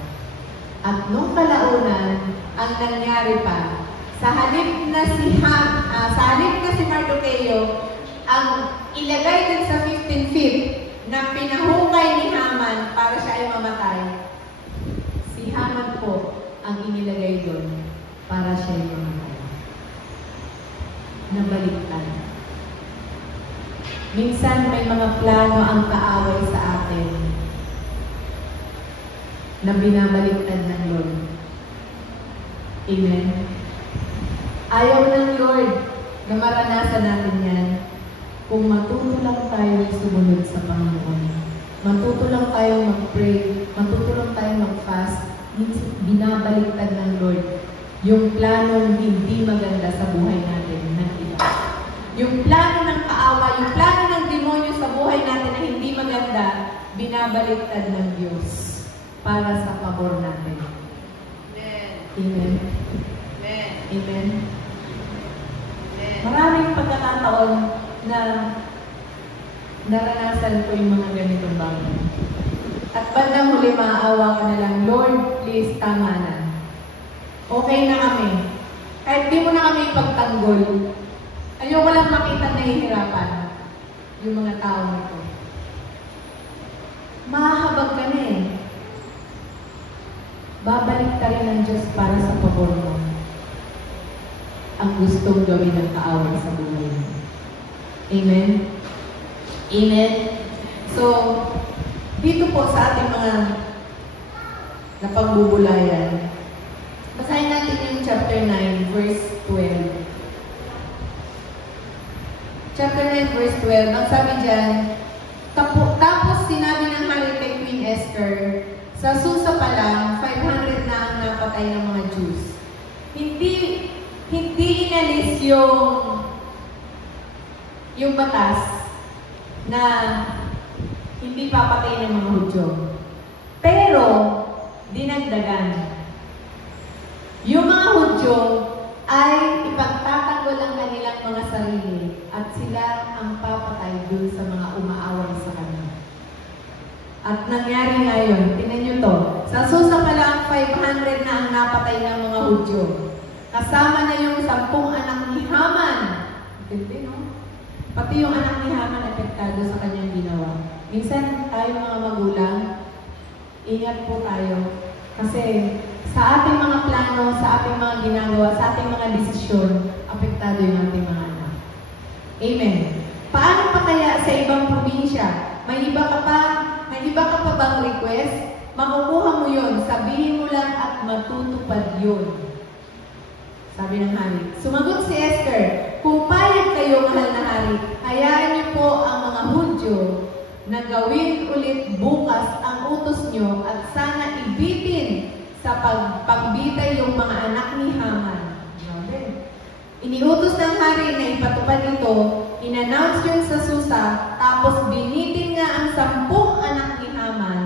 At nung kalaunan, ang nangyari pa, sa halip na si Mardocheo, ang ilagay din sa 15 feet na pinahukay ni Haman para siya ay mamatay, si Haman po ang inilagay doon para siya ay mamatay. Nabaliktad. Minsan may mga plano ang kaaway sa atin na binabaliktad ng Lord. Amen. Ayaw ng Lord na maranasan natin yan kung matuto lang tayo sumunod sa Panginoon. Matuto lang tayo mag-pray, matuto lang tayo mag-fast, binabaliktad ng Lord yung planong hindi maganda sa buhay natin ng iba. Yung plano ng kaaway, yung plano ng demonyo sa buhay natin na hindi maganda, binabaliktad ng Diyos para sa pabor natin. Amen. Amen. Amen. Amen. Amen. Maraming pagkakataon na naranasan ko yung mga ganitong bagay. At bandang huli, maaawa ko na lang, Lord, please, tama na. Okay na kami. Kahit di mo na kami ipagtanggol, ayoko lang makita nahihirapan yung mga tao nito. Mahahabag ka na eh. Babalik ka rin ng Diyos para sa pabor mo ang gustong gawin ng kaaway sa buhay mo. Amen? Amen? So, dito po sa ating mga napagbubulayan, basahin natin yung chapter 9, verse 12. Chapter 9, verse 12, ang sabi dyan, tapos sinabi ng hari kay Queen Esther, sa Susa pa lang, 500 na ang napatay ng mga Jews. Hindi inalis yung batas na hindi papatay ng mga Hudyo. Pero, dinagdagan. Yung mga Hudyo ay ipagtatanggol ang kanilang mga sarili at sila ang papatay dun sa mga umaaway sa kanila. At nangyari ngayon, tingnan nyo to, sa Susa pa lang 500 na ang napatay ng mga Hudyo. Kasama na yung 10 anak ni Haman. Hindi, no? Pati yung anak ni Haman apektado sa kanyang ginawa. Minsan tayo mga magulang, ingat po tayo. Kasi sa ating mga plano, sa ating mga ginagawa, sa ating mga desisyon, apektado yung ating mga anak. Amen. Paano pa kaya sa ibang probinsya? May iba ka pa bang request? Makukuha mo yun. Sabihin mo lang at matutupad yun. Sabi ng hari. Sumagot si Esther, kung payag kayo, mahal na hari, hayaan niyo po ang mga Hudyo na gawin ulit bukas ang utos niyo at sana ibitin sa pagbitay yung mga anak ni Haman. Iniutos ng hari na ipatupad ito in-announce yun sa Susa, tapos binitin nga ang 10 anak ni Haman.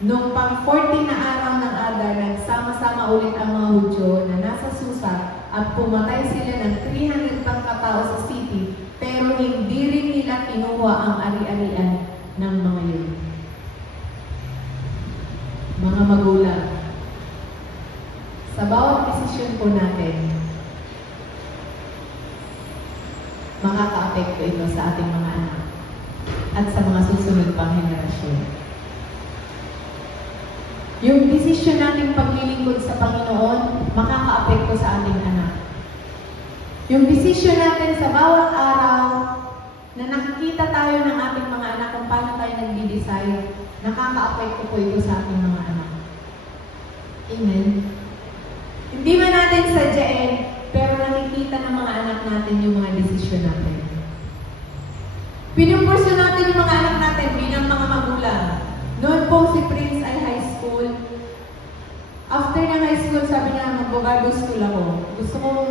Nung pang 40 na araw ng Adar, nagsama-sama ulit ang mga Hudyo na nasa Susa at pumatay sila ng 300 pang katao sa city, pero hindi rin nila kinuha ang ari-arian ng mga yun. Mga magulang, sa bawat desisyon po natin, makaka-apekto ito sa ating mga anak at sa mga susunod pang henerasyon. Yung desisyon nating paglilingkod sa Panginoon, makaka-apekto sa ating anak. Yung desisyon natin sa bawat araw na nakikita tayo ng ating mga anak kung paano tayo nagdi-decide, nakaka-apekto po ito sa ating mga anak. Amen? Hindi man natin sadyain, pero nakikita ng mga anak natin yung mga desisyon natin. Pinupurso natin yung mga anak natin bilang mga magulang. Noon po si Prince ay high school. After ng high school, sabi niya, mag-Bible school ako. Gusto kong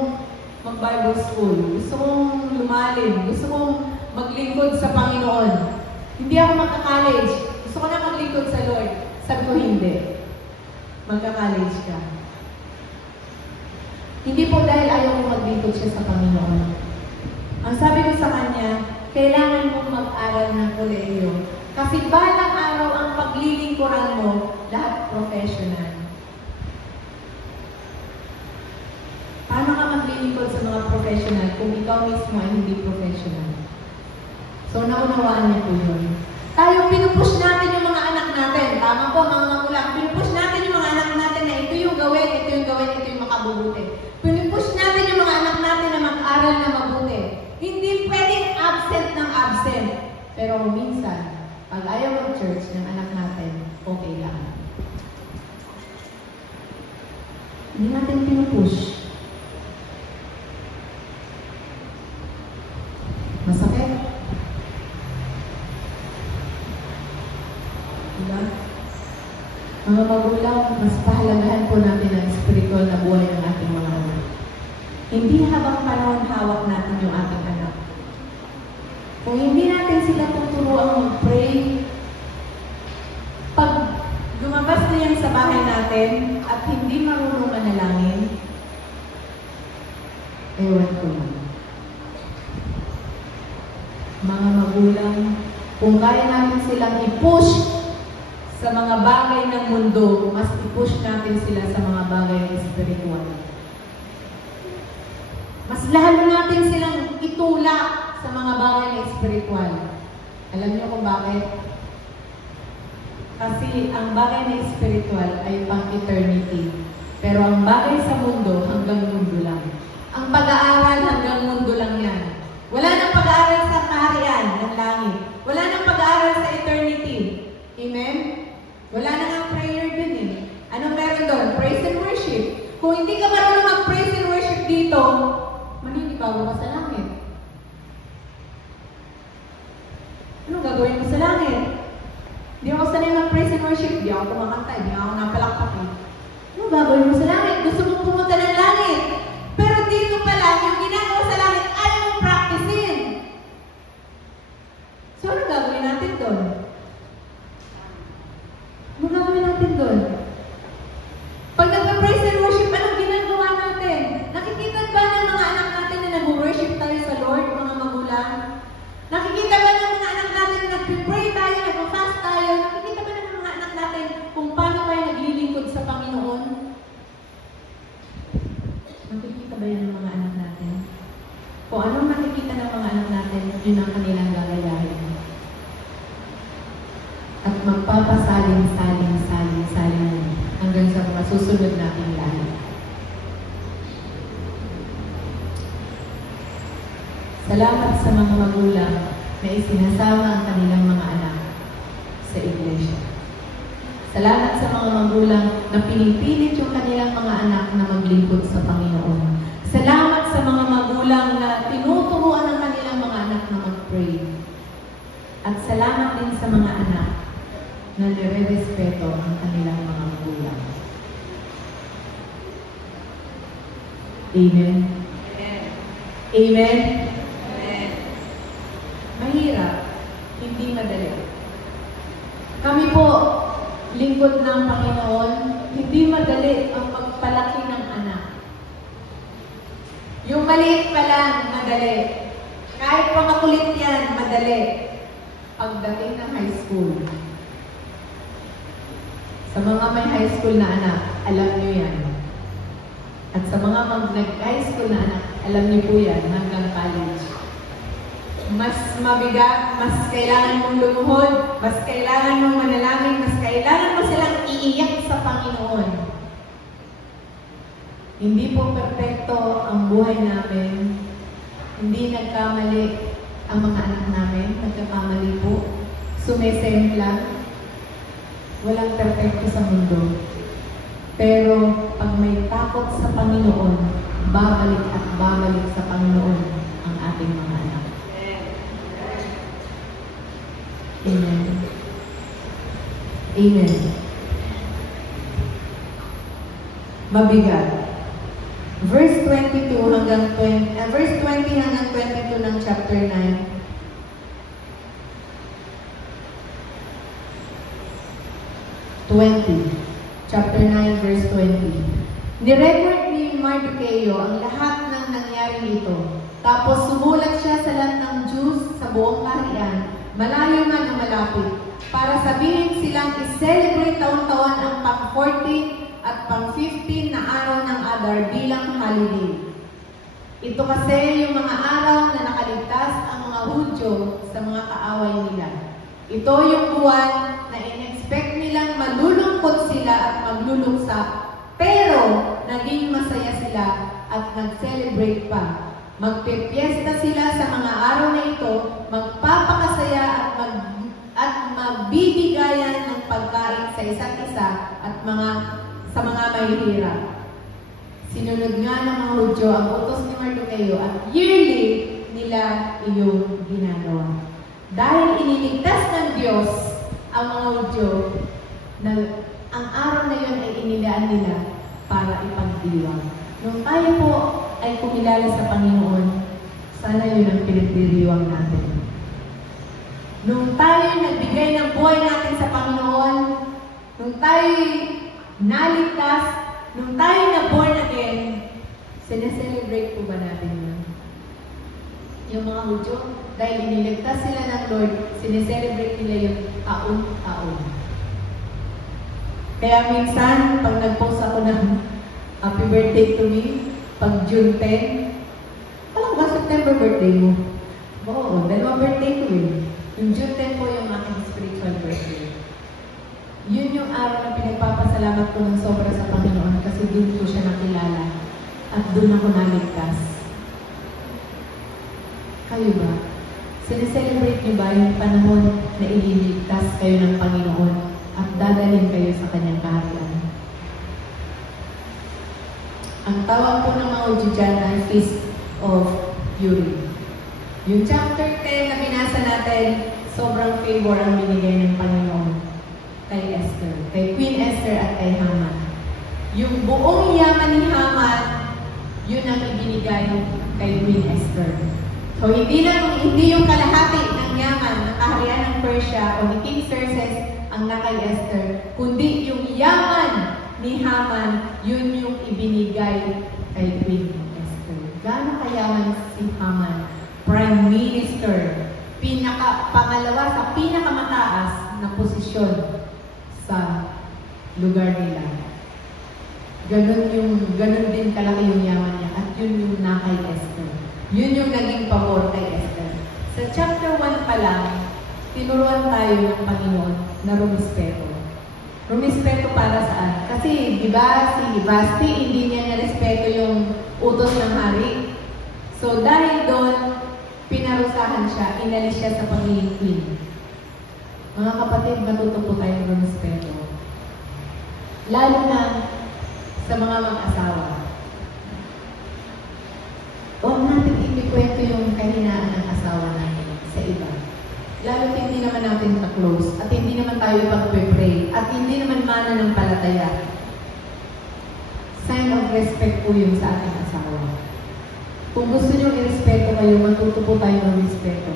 mag-Bible school. Gusto kong lumalim. Gusto kong maglingkod sa Panginoon. Hindi ako magka-college. Gusto ko na maglingkod sa Lord. Sabi ko, hindi. Magka-college ka. Hindi po dahil ayaw ko maglingkod siya sa Panginoon. Ang sabi ko sa kanya, kailangan mong mag-aral ng kolehiyo. Kasi balang araw ang paglilingkuran mo, lahat professional. Paano ka maglilingkod sa mga professional kung ikaw mismo ay hindi professional? So, naunawaan niyo po yun. Tayo, pinupush natin yung mga anak natin. Tama po, mga magulang. Pinupush natin yung mga anak natin na ito yung gawin, ito yung gawin, ito yung makabubuti. Pinupush natin yung mga anak natin na mag-aral na mabuti. Hindi pwedeng absent ng absent. Pero minsan, pag ayaw mag-church ng anak natin, okay lang. Hindi natin pinupush. Masakit. Diba? Mga magulang, mas pahalagahan po natin ang spiritual na buhay ng ating mga anak. Hindi habang panahon hawak natin yung ating anak. Kung hindi natin sila tuturuan mag-pray, pag lumabas na yan sa bahay natin at hindi marunong manalangin, ewan ko lang. Mga magulang, kung kaya natin silang i-push sa mga bagay ng mundo, mas i-push natin sila sa mga bagay ng spiritual. Mas lalo natin silang itulak sa mga bagay ng spiritual. Alam niyo kung bakit? Kasi ang bagay ng spiritual ay pang-eternity. Pero ang bagay sa mundo, hanggang mundo lang. Ang pag-aaral hanggang mundo lang yan. Wala nang pag-aaral sa kaharian ng langit. Wala nang pag-aaral sa eternity. Amen? Wala nang ang prayer din eh. Anong meron doon? Praise and worship. Kung hindi ka marunong mag-praise and worship dito, maninibago ka sa langit. Anong gagawin mo sa langit? Hindi ako sanay mag-praise and worship. Hindi ako kumakanta. Hindi ako napalakpak eh. Anong gagawin mo sa langit? Gusto mong pumunta ng langit. Pero dito pa lang, yung ginagawa sa langit, ayaw mong practicein. So, anong gagawin natin doon? Anong gagawin natin doon? Pag nag-praise and worship, anong ginagawa natin? Nakikita ba ng mga anak natin na nag-worship tayo sa Lord, mga magulang? Nakikita ba ng mga anak natin na nag-pray tayo, nag-fast tayo? Nakikita ba ng mga anak natin kung paano tayo naglilingkod sa Panginoon? Nakikita ba yan ng mga anak natin? Kung anong nakikita ng mga anak natin, yun ang kanilang gagayahin. At magpapasaling-saling hanggang sa mga susunod nating lahi. Salamat sa mga magulang na isinasama ang kanilang mga anak sa iglesia. Salamat sa mga magulang na pinipilit yung kanilang mga anak na maglingkod sa Panginoon. Salamat sa mga magulang na tinuturuan ang kanilang mga anak na mag-pray. At salamat din sa mga anak na nire-respeto ang kanilang mga magulang. Amen. Amen? Amen. Mahirap, hindi madali. Kami po, lingkod ng Panginoon, hindi madali ang pagpalaki ng anak. Yung maliit pa lang, madali. Kahit pa makulit yan, madali. Pagdating ng high school. Sa mga may high school na anak, alam niyo yan. At sa mga nag-high school na anak, alam niyo po yan hanggang college. Mas mabigat, mas kailangan mong lumuhod, mas kailangan mong manalangin, mas kailangan mo silang iiyak sa Panginoon. Hindi po perpekto ang buhay namin. Hindi nagkamali ang mga anak namin. Nagkakamali po. Sumesempla. Walang perpekto sa mundo. Pero pag may takot sa Panginoon, babalik at babalik sa Panginoon ang ating mga anak. Amen. Amen. Mabigat. Verse 22 hanggang 20, verse 20 hanggang 22 ng chapter 9. Chapter 9, verse 20. Nirecord ni Mardoqueo ang lahat ng nangyari ito. Tapos sumulat siya sa lahat ng Jews sa buong kaharian, malayo man o malapit, para sabihin silang i-celebrate taon-taon ang pang-14 at pang-15 na araw ng Adar bilang holiday. Ito kasi yung mga araw na nakaligtas ang mga Hudyo sa mga kaaway nila. Ito yung buwan na in-expect nilang malulungkot sila at magluluksa, pero naging masaya sila at nag-celebrate pa. Magpipiesta sila sa mga araw na ito, magpapakasaya at magbibigayan ng pagkain sa isa't isa at sa mga mahihirap. Sinunod nga ng mga Hudyo ang utos ni Mardoqueo at yearly nila iyong ginagawa. Dahil iniligtas ng Diyos ang mga Hudyo, ang araw na yun ay inilaan nila para ipagdiwang. Nung tayo po ay kumilala sa Panginoon, sana yun ang pinagdiriwang natin. Nung tayo nagbigay ng buhay natin sa Panginoon, nung tayo naligtas, nung tayo na born again, sineselebrate po ba natin yun? Yung mga Hudyo, dahil iniligtas sila ng Lord, sineselebrate nila yung taon-taon. Kaya minsan, pag nag-post ako ng happy birthday to me, pag June 10, alam ba, September birthday mo? Oo, dalawang birthday ko yun. Yung June 10 po yung aking spiritual birthday. Yun yung araw na pinagpapasalamat ko ng sobra sa Panginoon kasi doon ko siya nakilala at doon ako naligtas. Kayo ba? Sineselebrate niyo ba yung panahon na ililigtas kayo ng Panginoon at dadalhin kayo sa Kanyang kaharian? Ang tawag po ng mga Hudyo dyan ay Feast of Purim. Yung chapter 10 na binasa natin, sobrang favor ang binigay ng Panginoon kay Esther, kay Queen Esther at kay Haman. Yung buong yaman ni Haman, yun ang ibinigay kay Queen Esther. So, hindi yung kalahati ng yaman ng kaharian ng Persia o ni King Xerxes ang nakay Esther, kundi yung yaman ni Haman, yun yung ibinigay kay Queen Esther. Gaano kayaman si Haman? Prime Minister. Pangalawa sa pinakamataas na posisyon sa lugar nila. Ganun din kalaki yung yaman niya at yun yung nakay Esther. Yun yung naging pabor kay Esther. Sa chapter 1 pa lang, tinuruan tayo ng Panginoon na rumispeto. Rumispeto para saan? Kasi, di ba, si Vasti, hindi niya nirespeto yung utos ng hari. So, dahil doon, pinarusahan siya, inalis siya sa pagiging queen. Mga kapatid, matuto po tayong rumispeto. Lalo na sa mga mag-asawa. Huwag natin ikikwento yung kahinaan ng asawa natin sa iba. Lalo hindi naman natin ka-close at hindi naman tayo pag-pray at hindi naman mana ng palataya. Sign of respect po yun sa ating asawa. Kung gusto nyo irespeto kayo, matuto po tayo ng respeto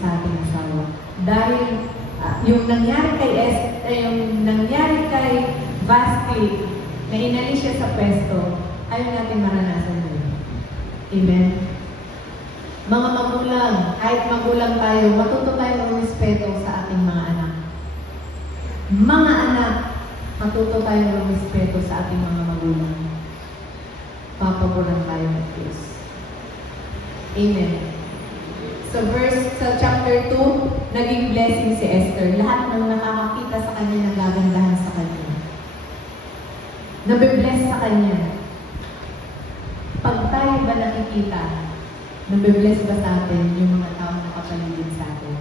sa ating asawa. Dahil yung nangyari kay Vasti, na inalis siya sa pwesto, ayaw natin maranasan yun. Amen? Mga magulang, kahit magulang tayo, matuto tayo ng respeto sa ating mga anak. Mga anak, matuto tayo ng respeto sa ating mga magulang. Papaboran tayo ng Diyos. Amen. Sa chapter 2, naging blessing si Esther. Lahat ng nakakakita sa kanya, nagagandahan sa kanya. Nabibless sa kanya. Pag tayo ba nakikita, nabibless ba sa atin yung mga taong nakapaligid sa atin?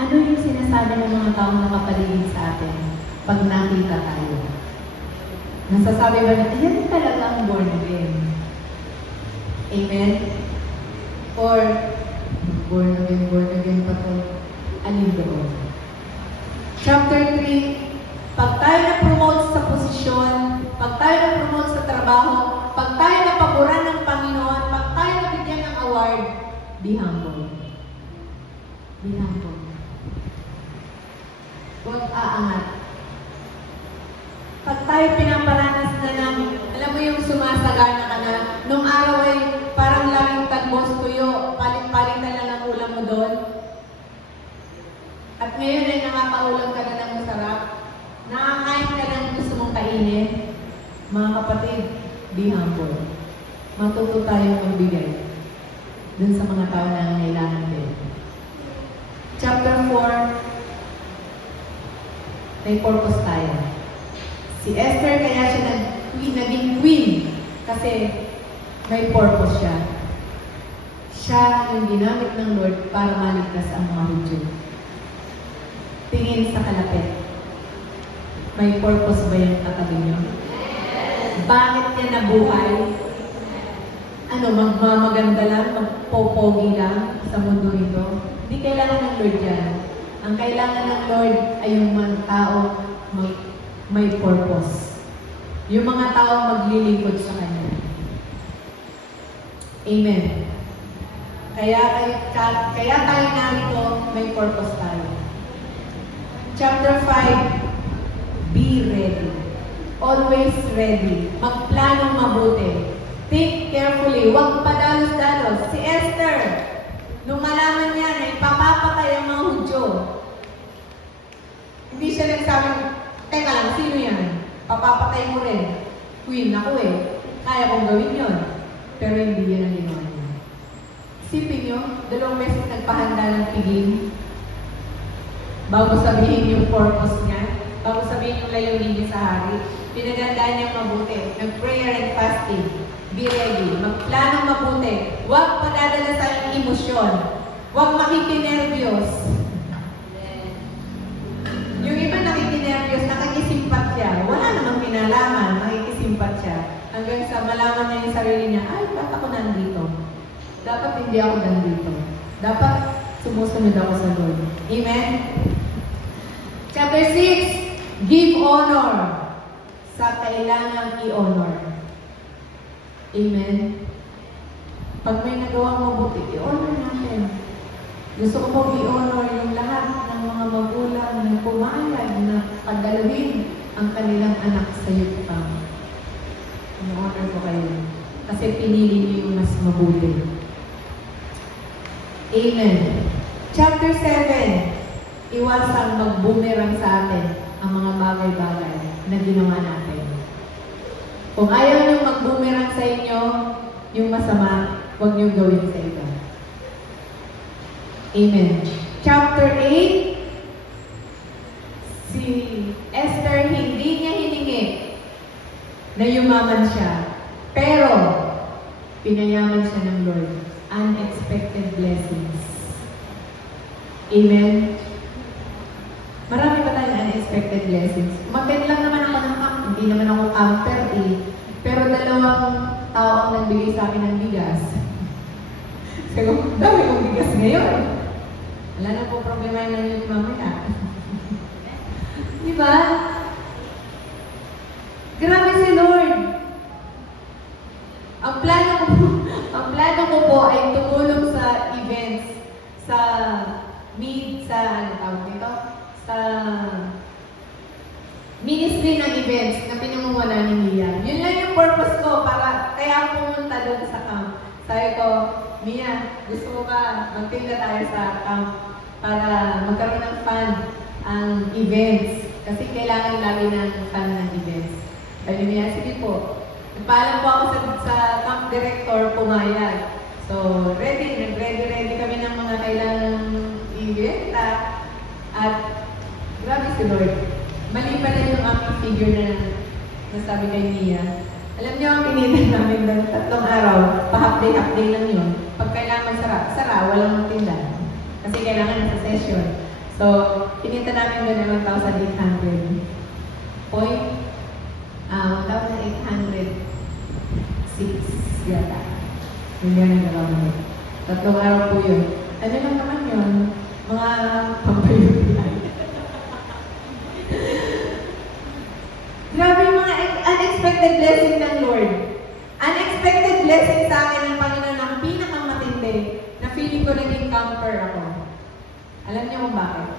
Ano yung sinasabi ng mga taong nakapaligid sa atin pag nakita tayo? Nasasabi ba na, yan talagang born again? Amen? Or, born again pa to, alin doon? Chapter 3, pag tayo na-promote sa posisyon, pag tayo na-promote sa trabaho, pag tayo napaboran ng Panginoon, pag tayo nabigyan ng award, be humble. Be humble. Huwag aangat. Pag tayo pinaparanas na ng, alam mo yung sumasagana ka na, nung araw ay parang laging tagmos tuyo, palit-palitan lang ang ulam mo doon. At ngayon ay nakakaulam ka na ng masarap. Nakakain ka ng gusto mong kainin. Mga kapatid, be humble. Matuto tayong magbigay dun sa mga tao na nangailangan din. Chapter 4, may purpose tayo. Si Esther kaya siya naging queen kasi may purpose siya. Siya yung ginamit ng Lord para maligtas ang mga Hudyo. Tingin sa kalapit. May purpose ba yung katabi niyo? Bakit niya nabuhay? Ano, magmamaganda lang, magpopogi lang sa mundo nito? Hindi kailangan ng Lord yan. Ang kailangan ng Lord ay yung mga tao may purpose. Yung mga tao maglilingkod sa Kanya. Amen. Kaya tayo narito, may purpose tayo. Chapter 5, be ready. Always ready. Magplanong mabuti. Think carefully. Huwag padalos-dalos. Si Esther, nung malaman niya na ipapapatay ang mga Hudyo, hindi siya nagsabi, teka lang, sino yan? Papapatay mo rin. Queen ako eh. Kaya kong gawin yun. Pero hindi yan ang ginawa niya. Isipin nyo, 2 beses nagpahanda ng piging bago sabihin yung purpose niya, bago sabihin yung layunin niya sa hari. Pinagandaan niya mabuti. Nag-prayer and fasting. Be ready. Magplanong mabuti. Huwag padadala sa emosyon. Huwag makikinervyos. Yung iba nakikinervyos, nakikisimpat siya. Wala namang kinalaman, nakikisimpat siya. Hanggang sa malaman niya yung sarili niya, ay, ba't ako nandito? Dapat hindi ako nandito. Dapat sumusunod ako sa Lord. Amen? Chapter 6, give honor sa kailangang i-honor. Amen? Pag may nagawang mabuti, i-honor natin. Gusto ko pong i-honor yung lahat ng mga magulang na pumayag na pagdalawin ang kanilang anak sa youth camp. I-honor ko kayo. Kasi pinili niyo yung mas mabuti. Amen. Chapter 7, iwasang mag-boomerang sa atin ang mga bagay-bagay na ginawa natin. Kung ayaw nyo mag-boomerang sa inyo, yung masama, huwag nyo gawin sa iba. Amen. Chapter 8, si Esther hindi niya hiningi na yumaman siya. Pero, pinayaman siya ng Lord. Unexpected blessings. Amen. Marami pa tayong unexpected blessings. Mag-attend lang naman ako ng camp. Hindi naman ako camper eh. Pero 2 tao ang nagbigay sa akin ng bigas. Sabi ko, dami kong bigas ngayon. Wala na po problema yun yung mamaya. Diba? Grabe si Lord. Ang plano ko sa ministry ng events na pinamumunan ni Mia. Yun lang yung purpose ko para kaya ako pumunta doon sa camp. Sabi ko, Mia, gusto mo ba magtinda tayo sa camp para magkaroon ng fund ang events? Kasi kailangan lagi ng fund ng events. Sabi ni Mia, sige po. Nagpaalam po ako sa camp director, pumayag. So, nag-ready kami ng mga kailangang event at grabe si Lord. Mali pala yung aming figure na nasabi kay Mia. Alam niyo, ang pinita namin ng 3 araw, pa-half day lang yun. Pag kailangan sara, walang magtinda. Kasi kailangan nasa session. So, pinita namin doon ng 1,800. 1,806 yata. Hindi na nagagawa mo. 3 araw po yun. Ano lang naman yun? Mga pampayutay. Grabe yung mga unexpected blessing ng Lord. Unexpected blessing sa akin ng Panginoon ang pinakamatindi na feeling ko naging camper ako. Alam niyo kung bakit?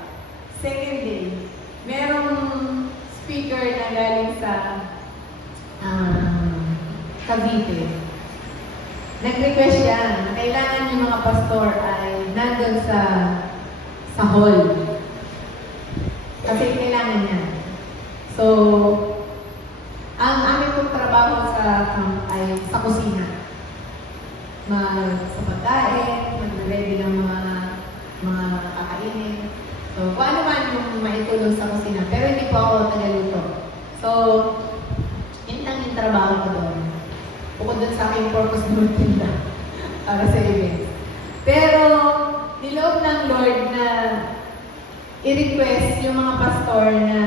Second day, merong speaker na galing sa Cavite. Nag-request siya na kailangan yung mga pastor ay nandun sa hall. Kasi kailangan niya. So, ang aming pong trabaho sa camp ay sa kusina. Sa pagkain, mag-ready ng mga kakainin. So, kung ano man yung maitulong sa kusina. Pero hindi po ako tagaluto. So, yun lang yung trabaho ko doon. Bukod doon sa aking purpose na magtinda para sa events. Pero, niloob ng Lord na i-request yung mga pastor na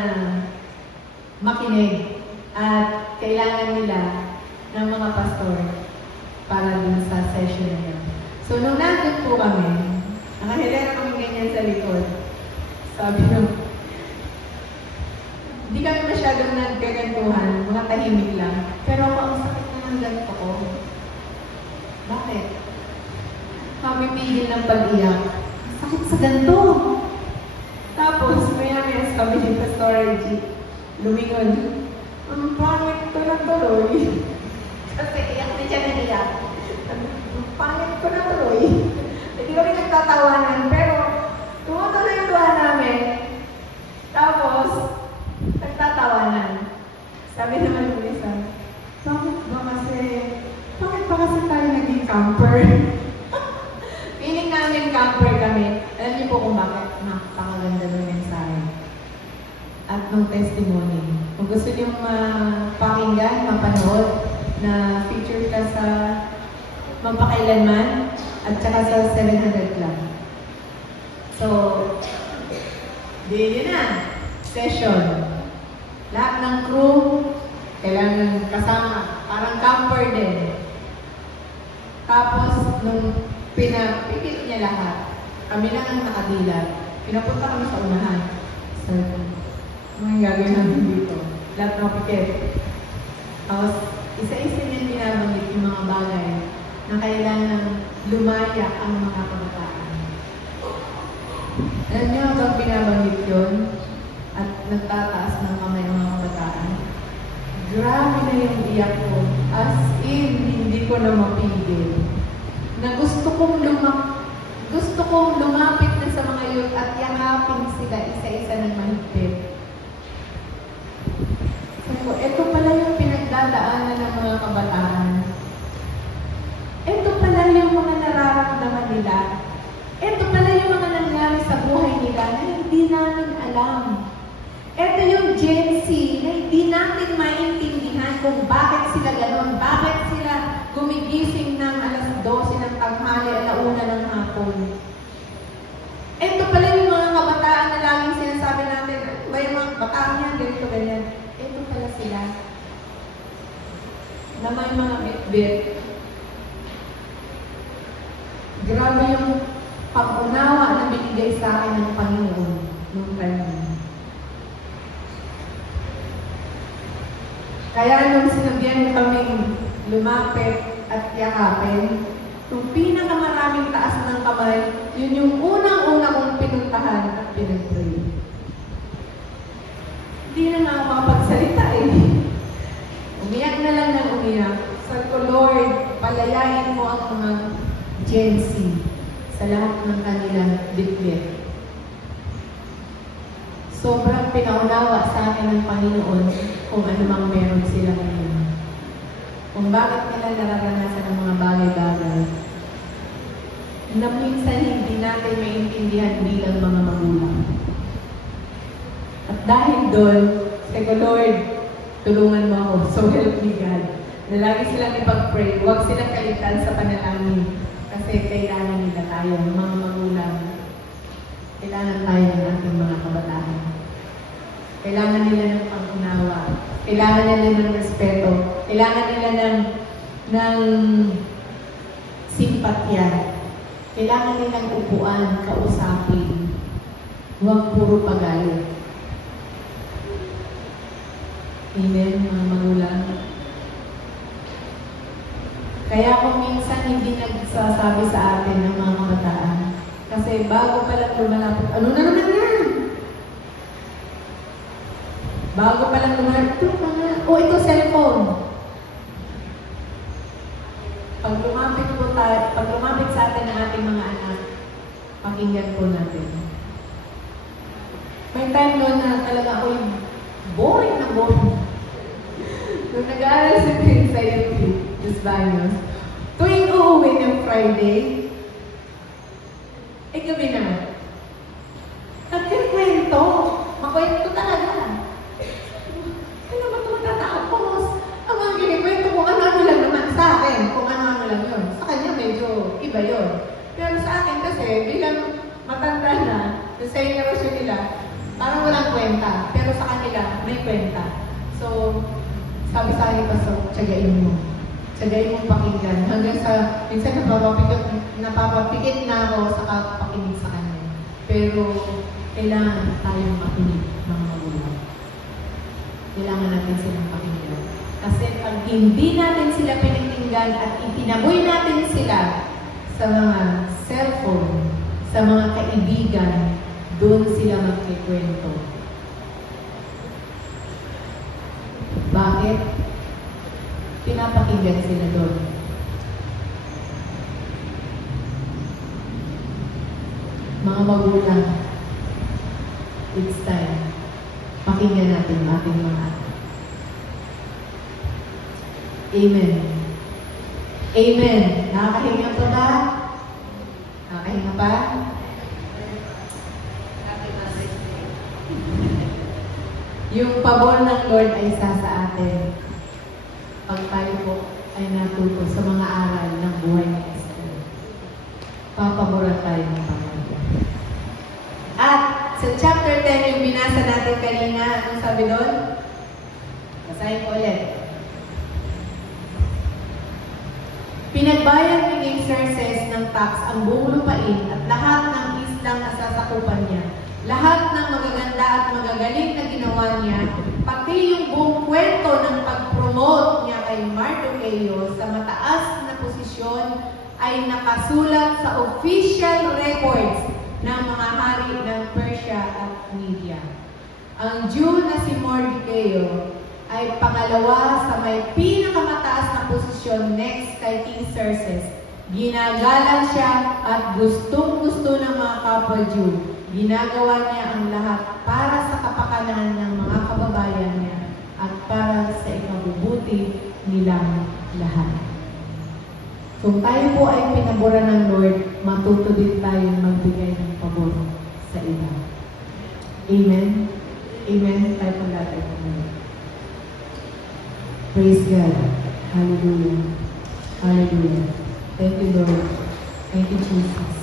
makinig at kailangan nila ng mga pastor para dun sa session na yun. So, nung nandun po kami, nakahilera kami ganyan sa likod. Sabi nung, hindi kami masyadong nagkagantuhan, mga tahimik lang. Pero ako, ang sakit na ng ganito ko. Bakit? Kami pigil ng pag-iyak. Ang sakit sa ganito. Tapos, maya-maya sabi ni Pastor Reggie, lumingon, ang pangit ko na tuloy. Kasi iyak na siya naiyak. Ang pangit ko na tuloy. Hindi kami nagtatawanan, pero tumutuloy yung tuwa namin. Tapos, nagtatawanan. Sabi naman ng isa, bakit ba kasi tayo naging camper? Feeling namin camper kami. Alam niyo po kung bakit? Napakaganda ng mensahe. At ng testimony. Kung gusto niyo mapakinggan, mapanood, na feature ka sa Mapakailanman at saka sa 700 Club. So, yun na. Session. Lahat ng crew, kailangan kasama. Parang camper din. Tapos, nung pinapikit niya lahat, kami lang ang nakadilat. Pinapunta kami sa unahan. So, ano yung gagawin namin dito? Lahat ng pikit. Tapos, isa-isa niya binabanggit yung mga bagay na kailangan lumaya ang mga kabataan. Alam niyo, habang binabanggit yun at nagtataas ng kamay ang mga kabataan, grabe na yung iyak ko. As in, hindi ko na mapigil. Na gusto kong lumapit na sa mga youth at yakapin sila isa-isa ng mahigpit. So, ito pala yung pinagdadaanan ng mga kabataan. Ito pala yung mga nararamdaman nila. Ito pala yung mga nangyari sa buhay nila na hindi namin alam. Ito yung Gen Z na hindi natin maintindihan kung bakit sila gano'n, bakit sila gumigising ng alas 12 ng tanghali at alauna ng hapon. Ito pala yung mga kabataan na laging sinasabi natin, yung mga kabataan yan, ganito, ganyan. Ito pala sila na may mga bit-bit. Grabe yung pag-unawa na binigay sa akin ng Panginoon nung time. Kaya nung sinabihan kaming lumapit at yakapin, yung pinakamaraming taas ng kamay, yun yung unang-una kong pinuntahan at pinag-pray. Hindi na nga ako makapagsalita eh. Umiyak na lang ng umiyak. Sabi ko, Lord, palayain mo ang mga Gen Z sa lahat ng kanilang bitbit. Sobrang pinaunawa sa akin ng Panginoon kung ano mang meron sila ngayon. Kung bakit nila nararanasan ng mga bagay-bagay na minsan hindi natin maintindihan bilang mga magulang. At dahil doon, sabi ko, Lord, tulungan mo ako. So help me God. Na lagi silang ipag-pray. Huwag silang kalitan sa panalangin. Kasi kailangan nila tayo, mga magulang. Kailangan tayo ng ating mga kabataan. Kailangan nila ng pang-unawa. Kailangan nila ng respeto. Kailangan nila ng simpatya. Kailangan nilang upuan, kausapin. Huwag puro pagalit. Amen, mga magulang. Kaya kung minsan hindi nagsasabi sa atin ng mga kabataan, kasi bago pa lang lumalapit, ano na naman yan? Bago pa lang lumalapit, ito cellphone. Pag lumapit sa atin ng ating mga anak, pakinggan po natin. May time noon na talaga ako yung boring na boring. Nung nag-aaral si Prince sa UP, Los Baños, tuwing uuwi ng Friday, gabi na. Nagkikwento. Makwento talaga. Ano ba ito matatapos? Ang mga kinikwento kung ano-ano lang naman sa akin. Kung ano-ano lang yun. Sa kanya medyo iba yun. Pero sa akin kasi, bilang matanda na, sa generation nila, parang walang kwenta. Pero sa kanila, may kwenta. So, sabi sa akin, Pastor, tsagain mo. Tsagain mong pakinggan. Hanggang sa, minsan napapapikit na ako sa pakinig sa kanya. Pero, kailangan tayong makinig, mga magulang. Kailangan natin silang pakinggan. Kasi pag hindi natin sila pinakinggan at itinaboy natin sila sa mga cellphone, sa mga kaibigan, doon sila magkikwento. Bakit? Pinapakinggan sila doon. Mga magulang, it's time. Pakinggan natin ating mga anak. Amen. Amen. Nakakahinga pa ba? Nakakahinga pa? Yung pabor ng Lord ay isa sa atin. Pag tayo po ay natuto sa mga aral ng buhay ni Esther. Papaboran tayo ng Panginoon. At sa chapter 10, yung binasa natin kanina, anong sabi doon? Basahin ko ulit. Pinagbayad ni Xerxes ng tax ang buong lupain at lahat ng islang nasasakupan niya. Lahat ng magaganda at magagaling na ginawa niya, pati yung buong kwento ng pag-promote niya kay Mardocheo sa mataas na posisyon ay nakasulat sa official records ng mga hari ng Persia at Media. Ang Jew na si Mardocheo ay pangalawa sa may pinakamataas na posisyon next kay King Xerxes. Ginagalang siya at gustong-gusto ng mga kapwa Jew. Ginagawa niya ang lahat para sa kapakanan ng mga kababayan niya at para sa ikabubuti nilang lahat. Kung tayo po ay pinaboran ng Lord, matuto din tayo magbigay ng pabor sa iba. Amen? Amen? Tayo po natin. Praise God. Hallelujah. Hallelujah. Thank you, Lord. Thank you, Jesus.